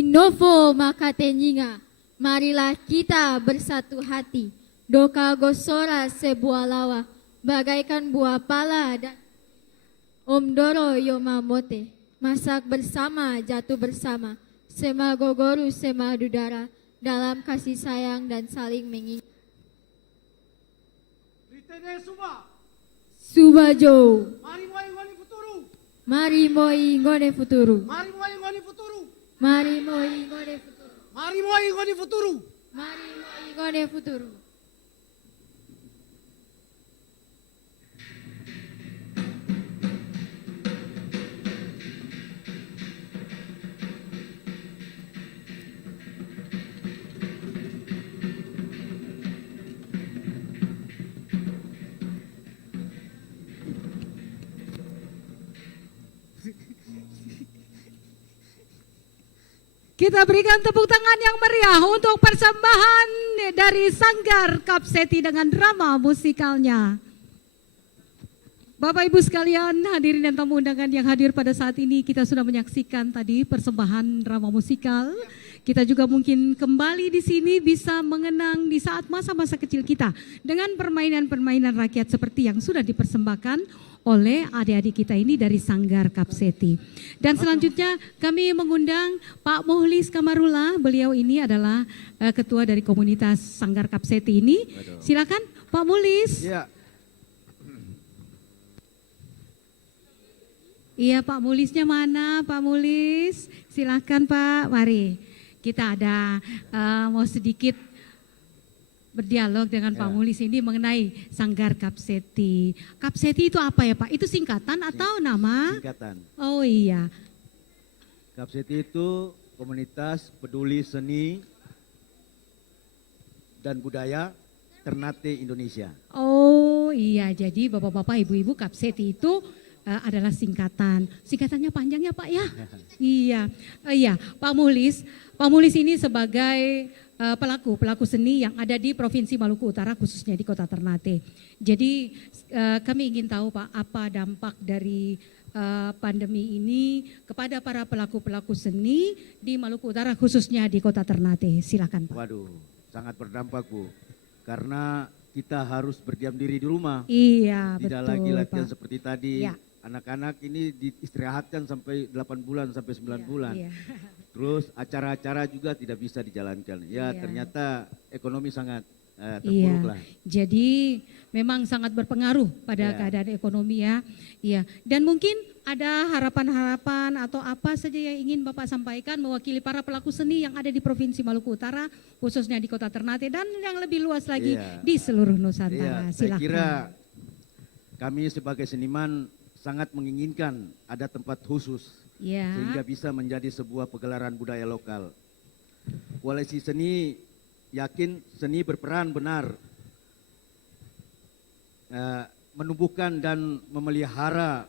Novo Makatenyinga, marilah kita bersatu hati. Doka gosora sebuah lawa, bagaikan buah pala dan Om Doro Yomamote, masak bersama, jatuh bersama, sema gogoru sema dudara, dalam kasih sayang dan saling mengingat. Subajo, mari moi ngone futuru, mari moi ngone futuru, mari moi ngone futuru, mari moi ngone futuru, mari moi ngone futuru. Kita berikan tepuk tangan yang meriah untuk persembahan dari Sanggar Kapseti dengan drama musikalnya. Bapak Ibu sekalian, hadirin dan tamu undangan yang hadir pada saat ini, kita sudah menyaksikan tadi persembahan drama musikal. Kita juga mungkin kembali di sini bisa mengenang di saat masa-masa kecil kita dengan permainan-permainan rakyat seperti yang sudah dipersembahkan oleh adik-adik kita ini dari Sanggar Kapseti. Dan selanjutnya kami mengundang Pak Muhlis Kamarula, beliau ini adalah ketua dari komunitas Sanggar Kapseti ini. Silakan Pak Muhlis. Ya. Iya, Pak Mulisnya mana? Pak Mulis, silakan Pak, mari. Kita ada mau sedikit berdialog dengan Pak Mulis ini mengenai Sanggar Kapseti. Kapseti itu apa ya Pak? Itu singkatan atau nama? Singkatan. Oh iya. Kapseti itu komunitas peduli seni dan budaya Ternate Indonesia. Oh iya, jadi bapak-bapak, ibu-ibu, Kapseti itu adalah singkatan. Singkatannya panjang ya Pak ya? Iya, iya Pak Mulis. Pak Mulis ini sebagai pelaku seni yang ada di Provinsi Maluku Utara, khususnya di Kota Ternate. Jadi kami ingin tahu Pak, apa dampak dari pandemi ini kepada para pelaku seni di Maluku Utara, khususnya di Kota Ternate. Silakan Pak. Waduh, sangat berdampak Bu, karena kita harus berdiam diri di rumah. Iya, Tidak betul lagi latihan Pak. seperti tadi. Ya. Anak-anak ini diistirahatkan sampai 8 bulan sampai 9 bulan. Iya. Terus acara-acara juga tidak bisa dijalankan. Ya, Iya. ternyata ekonomi sangat Iya, terpuruk lah. jadi memang sangat berpengaruh pada Iya. keadaan ekonomi ya. Iya, dan mungkin ada harapan-harapan atau apa saja yang ingin Bapak sampaikan mewakili para pelaku seni yang ada di Provinsi Maluku Utara, khususnya di Kota Ternate dan yang lebih luas lagi Iya. di seluruh Nusantara. Iya, saya Silakan. kira kami sebagai seniman sangat menginginkan ada tempat khusus Ya. sehingga bisa menjadi sebuah pegelaran budaya lokal. Koalisi seni yakin seni berperan benar menumbuhkan dan memelihara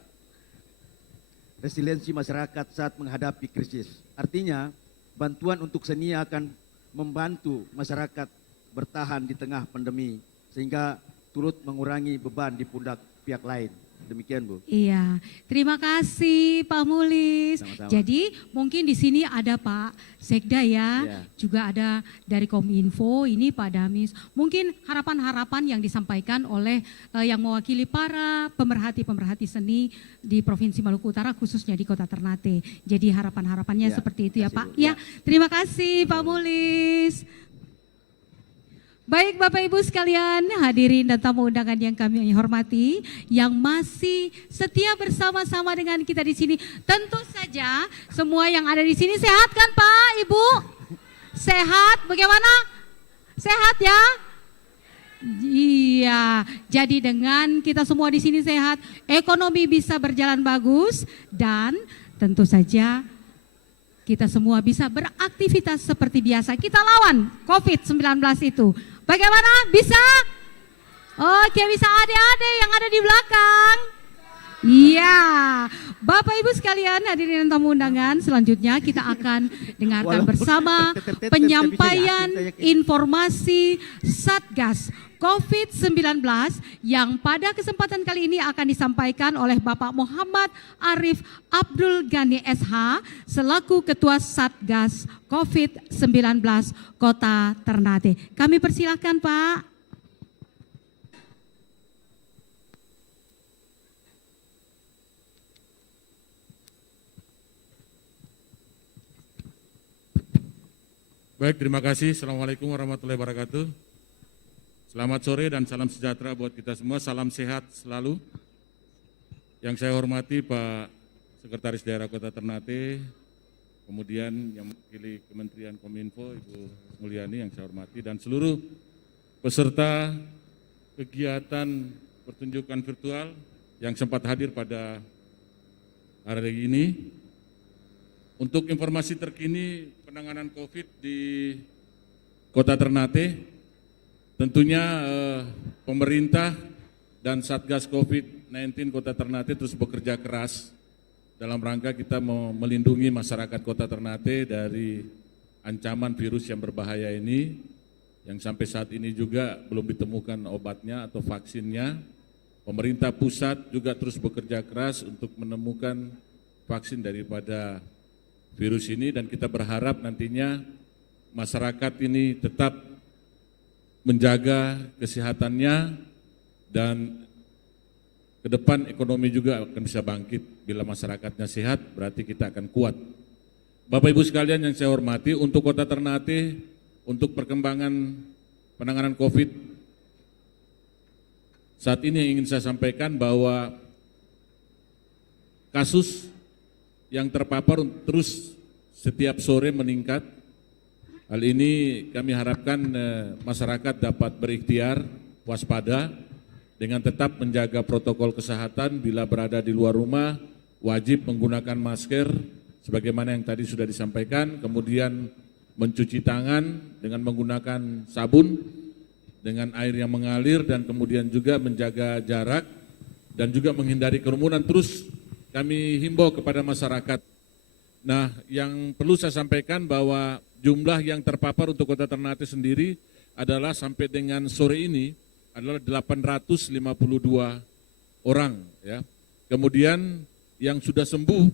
resiliensi masyarakat saat menghadapi krisis. Artinya bantuan untuk seni akan membantu masyarakat bertahan di tengah pandemi sehingga turut mengurangi beban di pundak pihak lain. Demikian Bu. Iya, terima kasih Pak Mulis. Sama-sama. Jadi mungkin di sini ada Pak Sekda ya, Iya. juga ada dari Kominfo, ini Pak Damis. Mungkin harapan-harapan yang disampaikan oleh yang mewakili para pemerhati-pemerhati seni di Provinsi Maluku Utara, khususnya di Kota Ternate. Jadi harapan-harapannya Iya, seperti itu ya kasih, Pak. Bu. Ya, Ya. terima kasih Pak Mulis. Baik Bapak Ibu sekalian, hadirin dan tamu undangan yang kami hormati, yang masih setia bersama-sama dengan kita di sini. Tentu saja semua yang ada di sini sehat kan Pak, Ibu? Sehat, bagaimana? Sehat ya? Iya, jadi dengan kita semua di sini sehat, ekonomi bisa berjalan bagus dan tentu saja kita semua bisa beraktivitas seperti biasa. Kita lawan COVID-19 itu. Bagaimana? Bisa? Oke, bisa adik-adik yang ada di belakang. Iya, Bapak Ibu sekalian hadirin dan tamu undangan, selanjutnya kita akan dengarkan bersama penyampaian informasi Satgas COVID-19 yang pada kesempatan kali ini akan disampaikan oleh Bapak Muhammad Arif Abdul Ghani SH selaku Ketua Satgas COVID-19 Kota Ternate. Kami persilahkan Pak. Baik, terima kasih. Assalamualaikum warahmatullahi wabarakatuh. Selamat sore dan salam sejahtera buat kita semua. Salam sehat selalu. Yang saya hormati Pak Sekretaris Daerah Kota Ternate, kemudian yang mewakili Kementerian Kominfo, Ibu Mulyani yang saya hormati, dan seluruh peserta kegiatan pertunjukan virtual yang sempat hadir pada hari ini. Untuk informasi terkini penanganan COVID di Kota Ternate, tentunya pemerintah dan Satgas COVID-19 Kota Ternate terus bekerja keras dalam rangka kita melindungi masyarakat Kota Ternate dari ancaman virus yang berbahaya ini, yang sampai saat ini juga belum ditemukan obatnya atau vaksinnya. Pemerintah pusat juga terus bekerja keras untuk menemukan vaksin daripada virus ini, dan kita berharap nantinya masyarakat ini tetap menjaga kesehatannya dan ke depan ekonomi juga akan bisa bangkit. Bila masyarakatnya sehat berarti kita akan kuat. Bapak Ibu sekalian yang saya hormati, untuk Kota Ternate, untuk perkembangan penanganan COVID saat ini yang ingin saya sampaikan bahwa kasus yang terpapar terus setiap sore meningkat. Hal ini kami harapkan masyarakat dapat berikhtiar, waspada, dengan tetap menjaga protokol kesehatan. Bila berada di luar rumah, wajib menggunakan masker, sebagaimana yang tadi sudah disampaikan, kemudian mencuci tangan dengan menggunakan sabun, dengan air yang mengalir, dan kemudian juga menjaga jarak, dan juga menghindari kerumunan. Terus kami himbau kepada masyarakat. Nah, yang perlu saya sampaikan bahwa jumlah yang terpapar untuk Kota Ternate sendiri adalah sampai dengan sore ini adalah 852 orang, ya. Kemudian yang sudah sembuh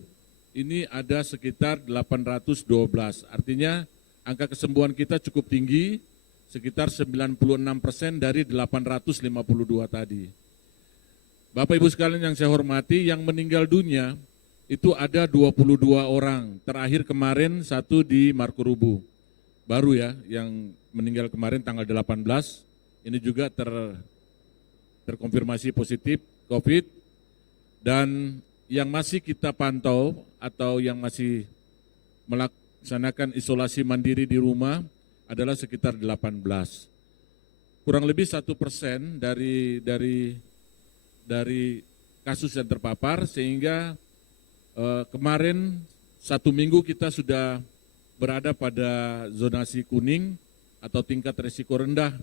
ini ada sekitar 812. Artinya angka kesembuhan kita cukup tinggi, sekitar 96% dari 852 tadi. Bapak Ibu sekalian yang saya hormati, yang meninggal dunia itu ada 22 orang. Terakhir kemarin satu di Markurubu. Baru ya, yang meninggal kemarin tanggal 18. Ini juga terkonfirmasi positif COVID. Dan yang masih kita pantau atau yang masih melaksanakan isolasi mandiri di rumah adalah sekitar 18. Kurang lebih 1% dari kasus yang terpapar, sehingga kemarin 1 minggu kita sudah berada pada zonasi kuning atau tingkat resiko rendah.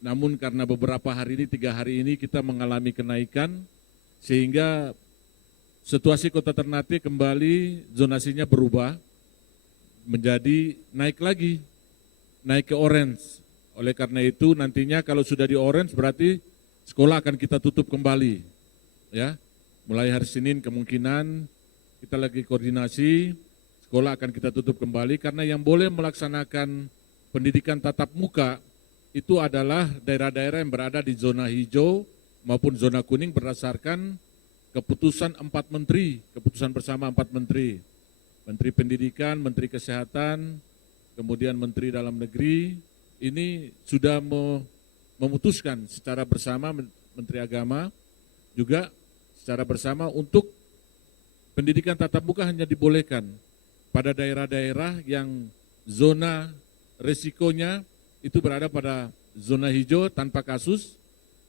Namun karena beberapa hari ini, 3 hari ini kita mengalami kenaikan, sehingga situasi Kota Ternate kembali zonasinya berubah menjadi naik lagi, naik ke orange. Oleh karena itu nantinya kalau sudah di orange berarti sekolah akan kita tutup kembali, ya. Mulai hari Senin kemungkinan kita lagi koordinasi, sekolah akan kita tutup kembali, karena yang boleh melaksanakan pendidikan tatap muka itu adalah daerah-daerah yang berada di zona hijau maupun zona kuning berdasarkan keputusan 4 menteri, keputusan bersama 4 menteri. Menteri Pendidikan, Menteri Kesehatan, kemudian Menteri Dalam Negeri, ini sudah memutuskan secara bersama, Menteri Agama juga secara bersama untuk pendidikan tatap muka hanya dibolehkan pada daerah-daerah yang zona resikonya itu berada pada zona hijau tanpa kasus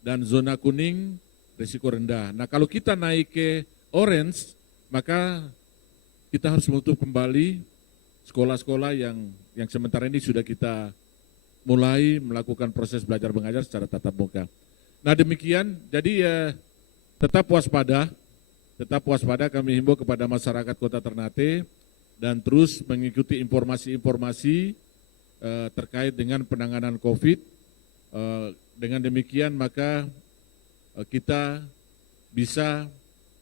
dan zona kuning risiko rendah. Nah, kalau kita naik ke orange, maka kita harus menutup kembali sekolah-sekolah yang sementara ini sudah kita mulai melakukan proses belajar mengajar secara tatap muka. Nah, demikian, jadi tetap waspada, tetap waspada. Kami himbau kepada masyarakat Kota Ternate dan terus mengikuti informasi-informasi terkait dengan penanganan COVID. Dengan demikian maka kita bisa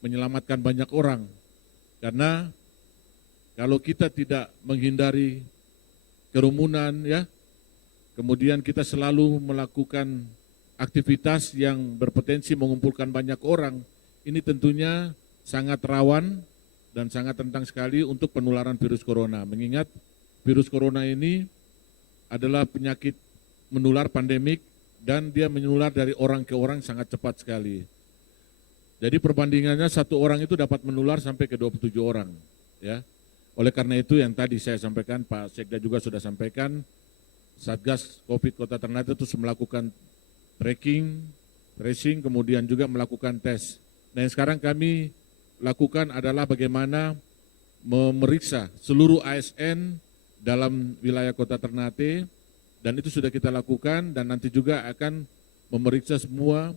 menyelamatkan banyak orang. Karena kalau kita tidak menghindari kerumunan, ya, kemudian kita selalu melakukan aktivitas yang berpotensi mengumpulkan banyak orang, ini tentunya sangat rawan dan sangat rentan sekali untuk penularan virus corona. Mengingat virus corona ini adalah penyakit menular pandemik dan dia menular dari orang ke orang sangat cepat sekali. Jadi perbandingannya satu orang itu dapat menular sampai ke 27 orang, ya. Oleh karena itu yang tadi saya sampaikan, Pak Sekda juga sudah sampaikan, Satgas COVID Kota Ternate terus melakukan tracking, tracing, kemudian juga melakukan tes. Nah yang sekarang kami lakukan adalah bagaimana memeriksa seluruh ASN dalam wilayah Kota Ternate, dan itu sudah kita lakukan, dan nanti juga akan memeriksa semua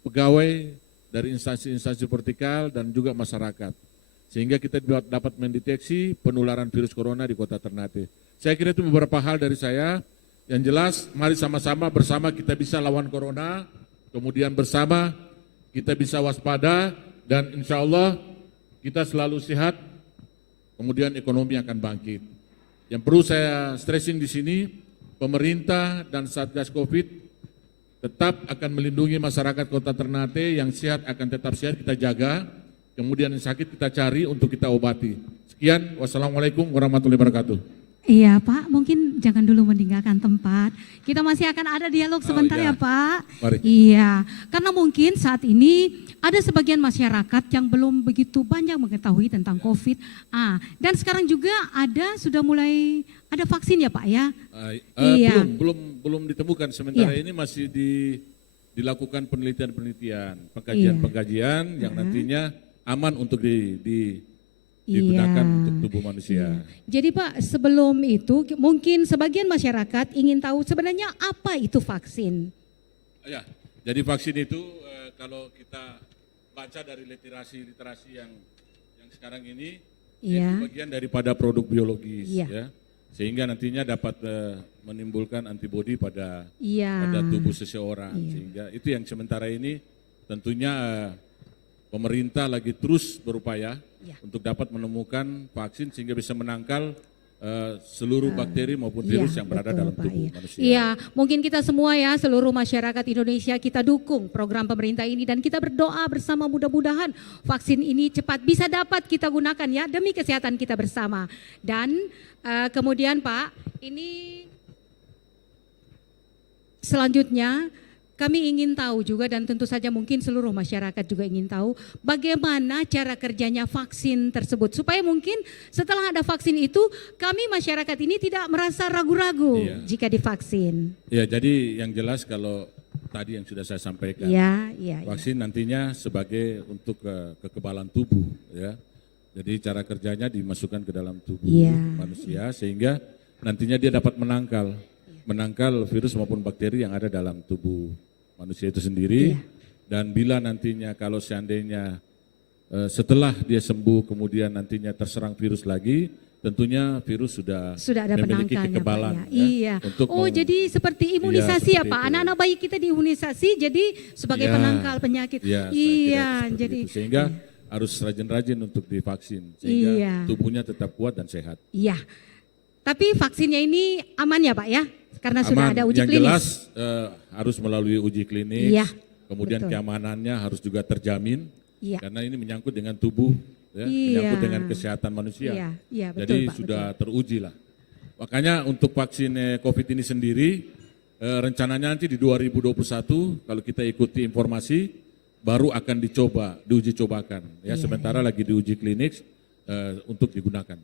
pegawai dari instansi-instansi vertikal dan juga masyarakat. Sehingga kita dapat mendeteksi penularan virus corona di Kota Ternate. Saya kira itu beberapa hal dari saya. Yang jelas, mari sama-sama bersama kita bisa lawan corona, kemudian bersama kita bisa waspada, dan insya Allah kita selalu sehat, kemudian ekonomi akan bangkit. Yang perlu saya stressing di sini, pemerintah dan Satgas COVID tetap akan melindungi masyarakat Kota Ternate. Yang sehat akan tetap sehat kita jaga, kemudian yang sakit kita cari untuk kita obati. Sekian, wassalamualaikum warahmatullahi wabarakatuh. Iya Pak, mungkin jangan dulu meninggalkan tempat. Kita masih akan ada dialog sebentar ya Pak. Mari. Iya, karena mungkin saat ini ada sebagian masyarakat yang belum begitu banyak mengetahui tentang COVID. Dan sekarang juga sudah mulai ada vaksin ya Pak ya? Iya. Belum ditemukan. Sementara Iya. ini masih dilakukan penelitian-penelitian, pengkajian-pengkajian yang nantinya aman untuk digunakan untuk tubuh manusia. Jadi Pak, sebelum itu mungkin sebagian masyarakat ingin tahu sebenarnya apa itu vaksin. Ya, jadi vaksin itu kalau kita baca dari literasi yang sekarang ini, itu bagian daripada produk biologis, ya, sehingga nantinya dapat menimbulkan antibodi pada tubuh seseorang. Sehingga itu yang sementara ini tentunya pemerintah lagi terus berupaya untuk dapat menemukan vaksin sehingga bisa menangkal seluruh bakteri maupun virus yang berada dalam tubuh manusia. Iya, mungkin kita semua ya, seluruh masyarakat Indonesia kita dukung program pemerintah ini dan kita berdoa bersama mudah-mudahan vaksin ini cepat bisa dapat kita gunakan ya demi kesehatan kita bersama. Dan kemudian Pak, ini selanjutnya kami ingin tahu juga, dan tentu saja mungkin seluruh masyarakat juga ingin tahu bagaimana cara kerjanya vaksin tersebut. Supaya mungkin setelah ada vaksin itu kami masyarakat ini tidak merasa ragu-ragu jika divaksin. Ya, jadi yang jelas kalau tadi yang sudah saya sampaikan, vaksin nantinya sebagai untuk kekebalan tubuh, ya. Jadi cara kerjanya dimasukkan ke dalam tubuh manusia sehingga nantinya dia dapat menangkal virus maupun bakteri yang ada dalam tubuh manusia itu sendiri. Dan bila nantinya kalau seandainya setelah dia sembuh kemudian nantinya terserang virus lagi, tentunya virus sudah ada memiliki penangkalnya, kekebalan. Pak, ya. Untuk jadi seperti imunisasi ya seperti Pak. itu. Anak-anak bayi kita diimunisasi jadi sebagai penangkal penyakit. Jadi sehingga harus rajin-rajin untuk divaksin sehingga tubuhnya tetap kuat dan sehat. Iya. Tapi vaksinnya ini aman ya Pak ya? Karena sudah ada uji yang klinis. jelas harus melalui uji klinis, kemudian betul. keamanannya harus juga terjamin, karena ini menyangkut dengan tubuh, menyangkut dengan kesehatan manusia. Betul, jadi Pak, sudah teruji lah. Makanya untuk vaksin COVID ini sendiri, rencananya nanti di 2021 kalau kita ikuti informasi, baru akan diuji cobakan. Sementara lagi diuji klinik untuk digunakan.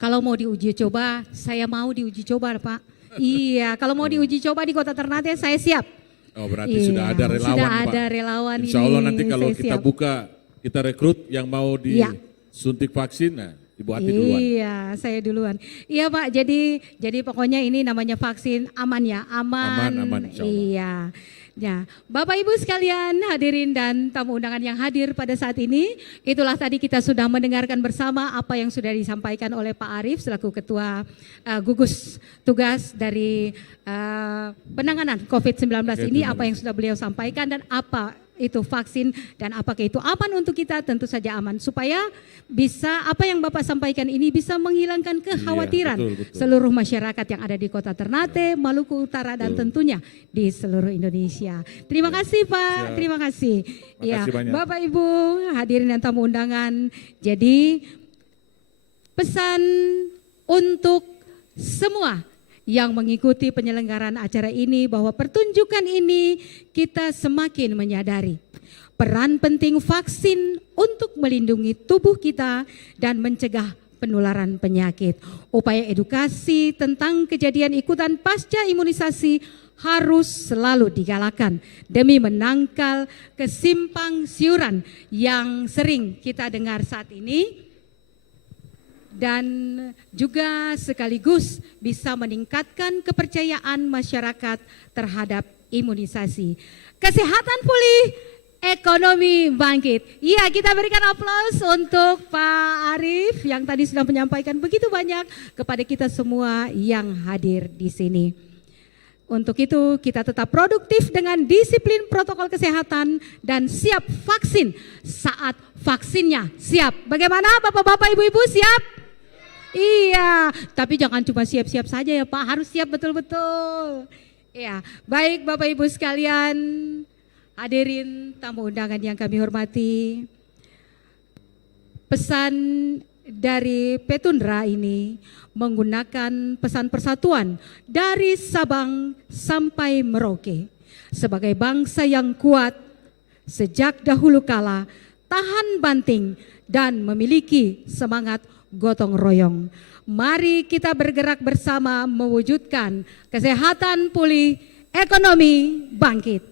Kalau mau diuji coba, saya mau diuji coba Pak. Kalau mau diuji coba di Kota Ternate saya siap. Oh berarti sudah ada relawan sudah Pak. ada relawan Insya Allah nanti kalau saya kita siap. buka, kita rekrut yang mau disuntik vaksin, nah Ibu Ati duluan. Iya, saya duluan. Iya Pak, jadi pokoknya ini namanya vaksin aman ya, aman. Aman, insya Allah. Iya. Ya, Bapak Ibu sekalian, hadirin dan tamu undangan yang hadir pada saat ini, itulah tadi kita sudah mendengarkan bersama apa yang sudah disampaikan oleh Pak Arief selaku Ketua gugus tugas dari penanganan COVID-19 ini, apa yang sudah beliau sampaikan dan apa itu vaksin dan apakah itu aman untuk kita, tentu saja aman supaya bisa apa yang Bapak sampaikan ini bisa menghilangkan kekhawatiran betul. seluruh masyarakat yang ada di Kota Ternate, Maluku Utara dan tentunya di seluruh Indonesia. Terima kasih Pak, Siap. terima kasih. Ya, Makasih banyak. Bapak Ibu hadirin dan tamu undangan. Jadi pesan untuk semua yang mengikuti penyelenggaraan acara ini bahwa pertunjukan ini kita semakin menyadari peran penting vaksin untuk melindungi tubuh kita dan mencegah penularan penyakit. Upaya edukasi tentang kejadian ikutan pasca imunisasi harus selalu digalakan demi menangkal kesimpang siuran yang sering kita dengar saat ini, dan juga sekaligus bisa meningkatkan kepercayaan masyarakat terhadap imunisasi. Kesehatan pulih, ekonomi bangkit. Iya, kita berikan aplaus untuk Pak Arief yang tadi sudah menyampaikan begitu banyak kepada kita semua yang hadir di sini. Untuk itu kita tetap produktif dengan disiplin protokol kesehatan dan siap vaksin saat vaksinnya siap. Bagaimana Bapak-bapak, Ibu-ibu, siap? Iya, tapi jangan cuma siap-siap saja ya Pak, harus siap betul-betul. Iya, baik Bapak Ibu sekalian, hadirin tamu undangan yang kami hormati. Pesan dari Petundra ini menggunakan pesan persatuan dari Sabang sampai Merauke. Sebagai bangsa yang kuat sejak dahulu kala, tahan banting dan memiliki semangat gotong royong. Mari kita bergerak bersama mewujudkan kesehatan pulih, ekonomi bangkit.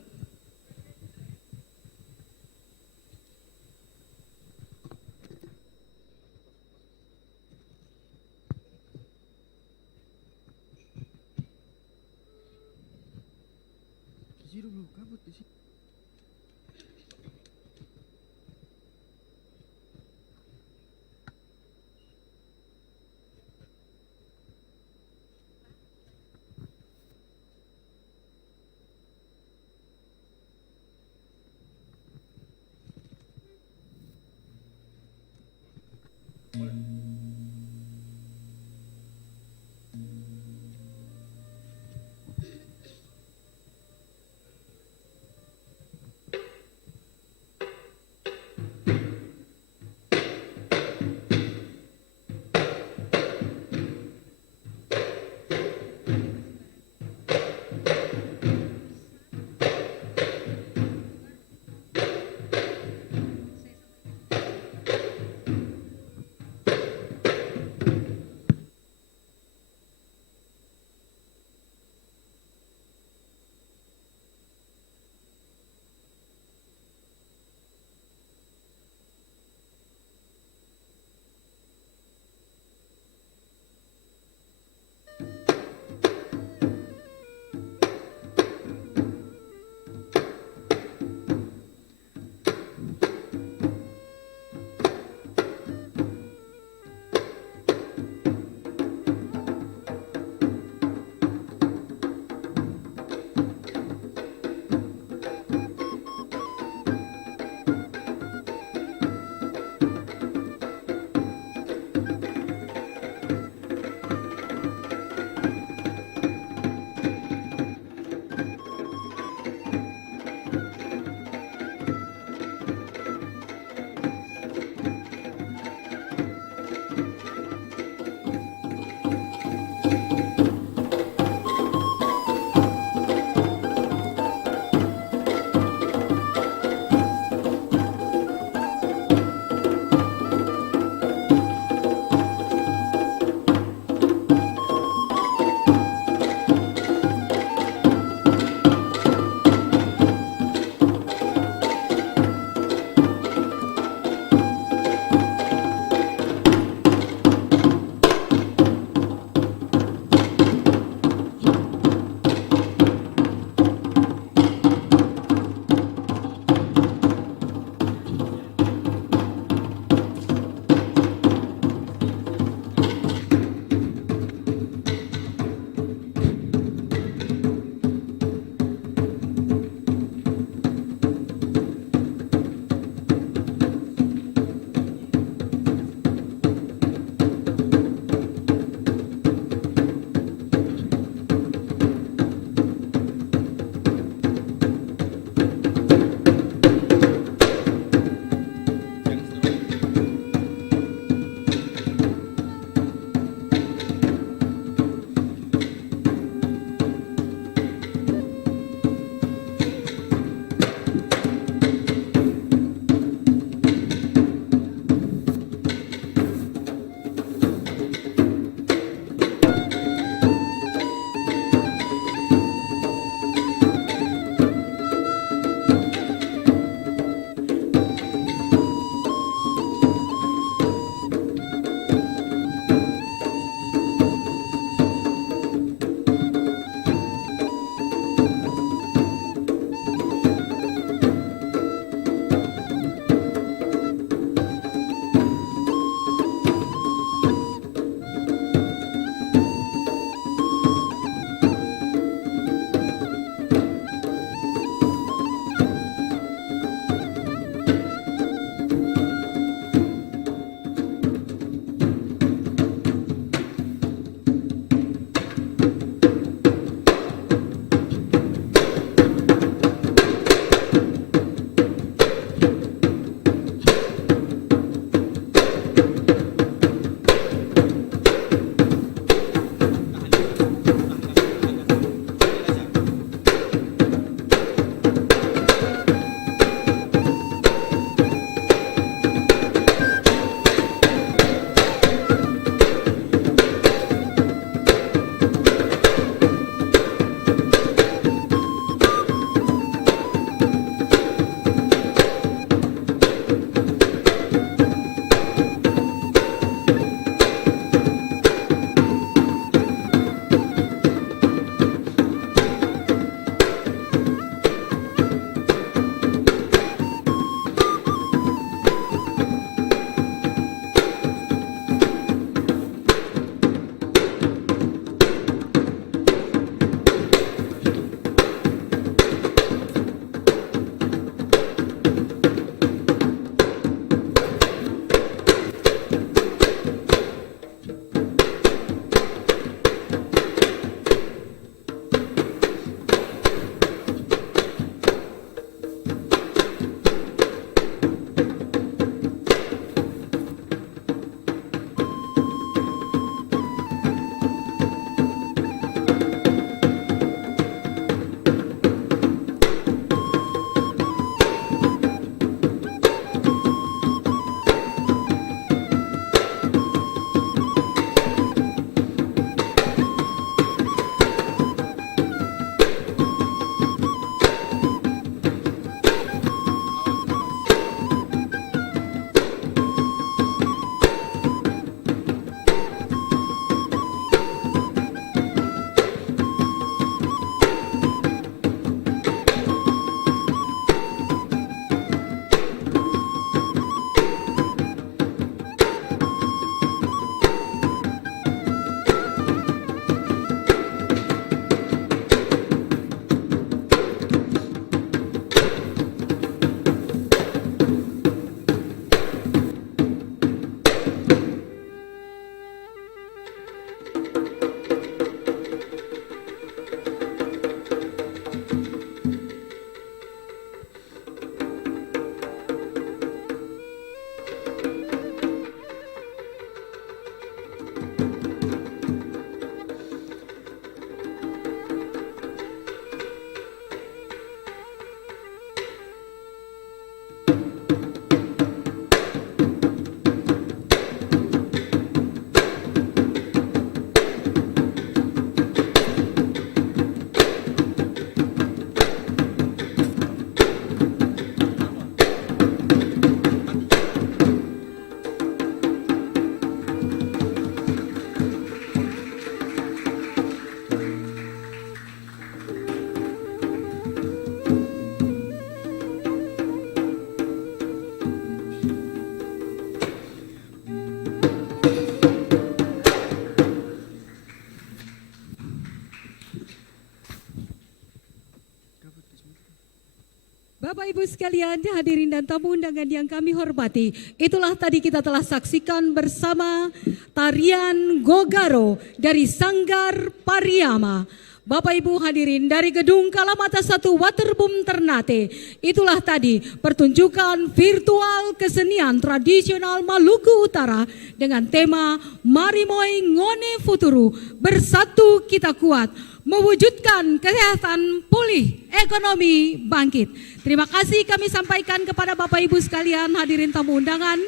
Bapak Ibu sekalian, hadirin dan tamu undangan yang kami hormati, itulah tadi kita telah saksikan bersama tarian Gogaro dari Sanggar Pariama. Bapak Ibu hadirin dari Gedung Kalamata 1 Waterboom Ternate, itulah tadi pertunjukan virtual kesenian tradisional Maluku Utara dengan tema Marimoy Ngone Futuru, bersatu kita kuat, mewujudkan kesehatan pulih, ekonomi bangkit. Terima kasih kami sampaikan kepada Bapak Ibu sekalian hadirin tamu undangan.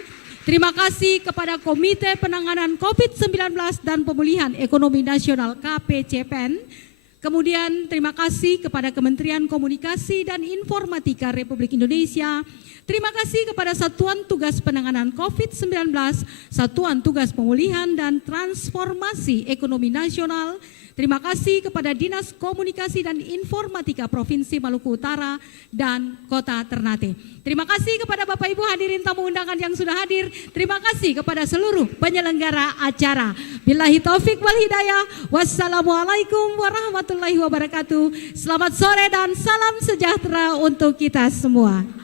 Terima kasih kepada Komite Penanganan COVID-19 dan Pemulihan Ekonomi Nasional KPCPEN. Kemudian terima kasih kepada Kementerian Komunikasi dan Informatika Republik Indonesia. Terima kasih kepada Satuan Tugas Penanganan COVID-19, Satuan Tugas Pemulihan dan Transformasi Ekonomi Nasional. Terima kasih kepada Dinas Komunikasi dan Informatika Provinsi Maluku Utara dan Kota Ternate. Terima kasih kepada Bapak Ibu hadirin tamu undangan yang sudah hadir. Terima kasih kepada seluruh penyelenggara acara. Billahi taufik wal hidayah. Wassalamualaikum warahmatullahi wabarakatuh. Selamat sore dan salam sejahtera untuk kita semua.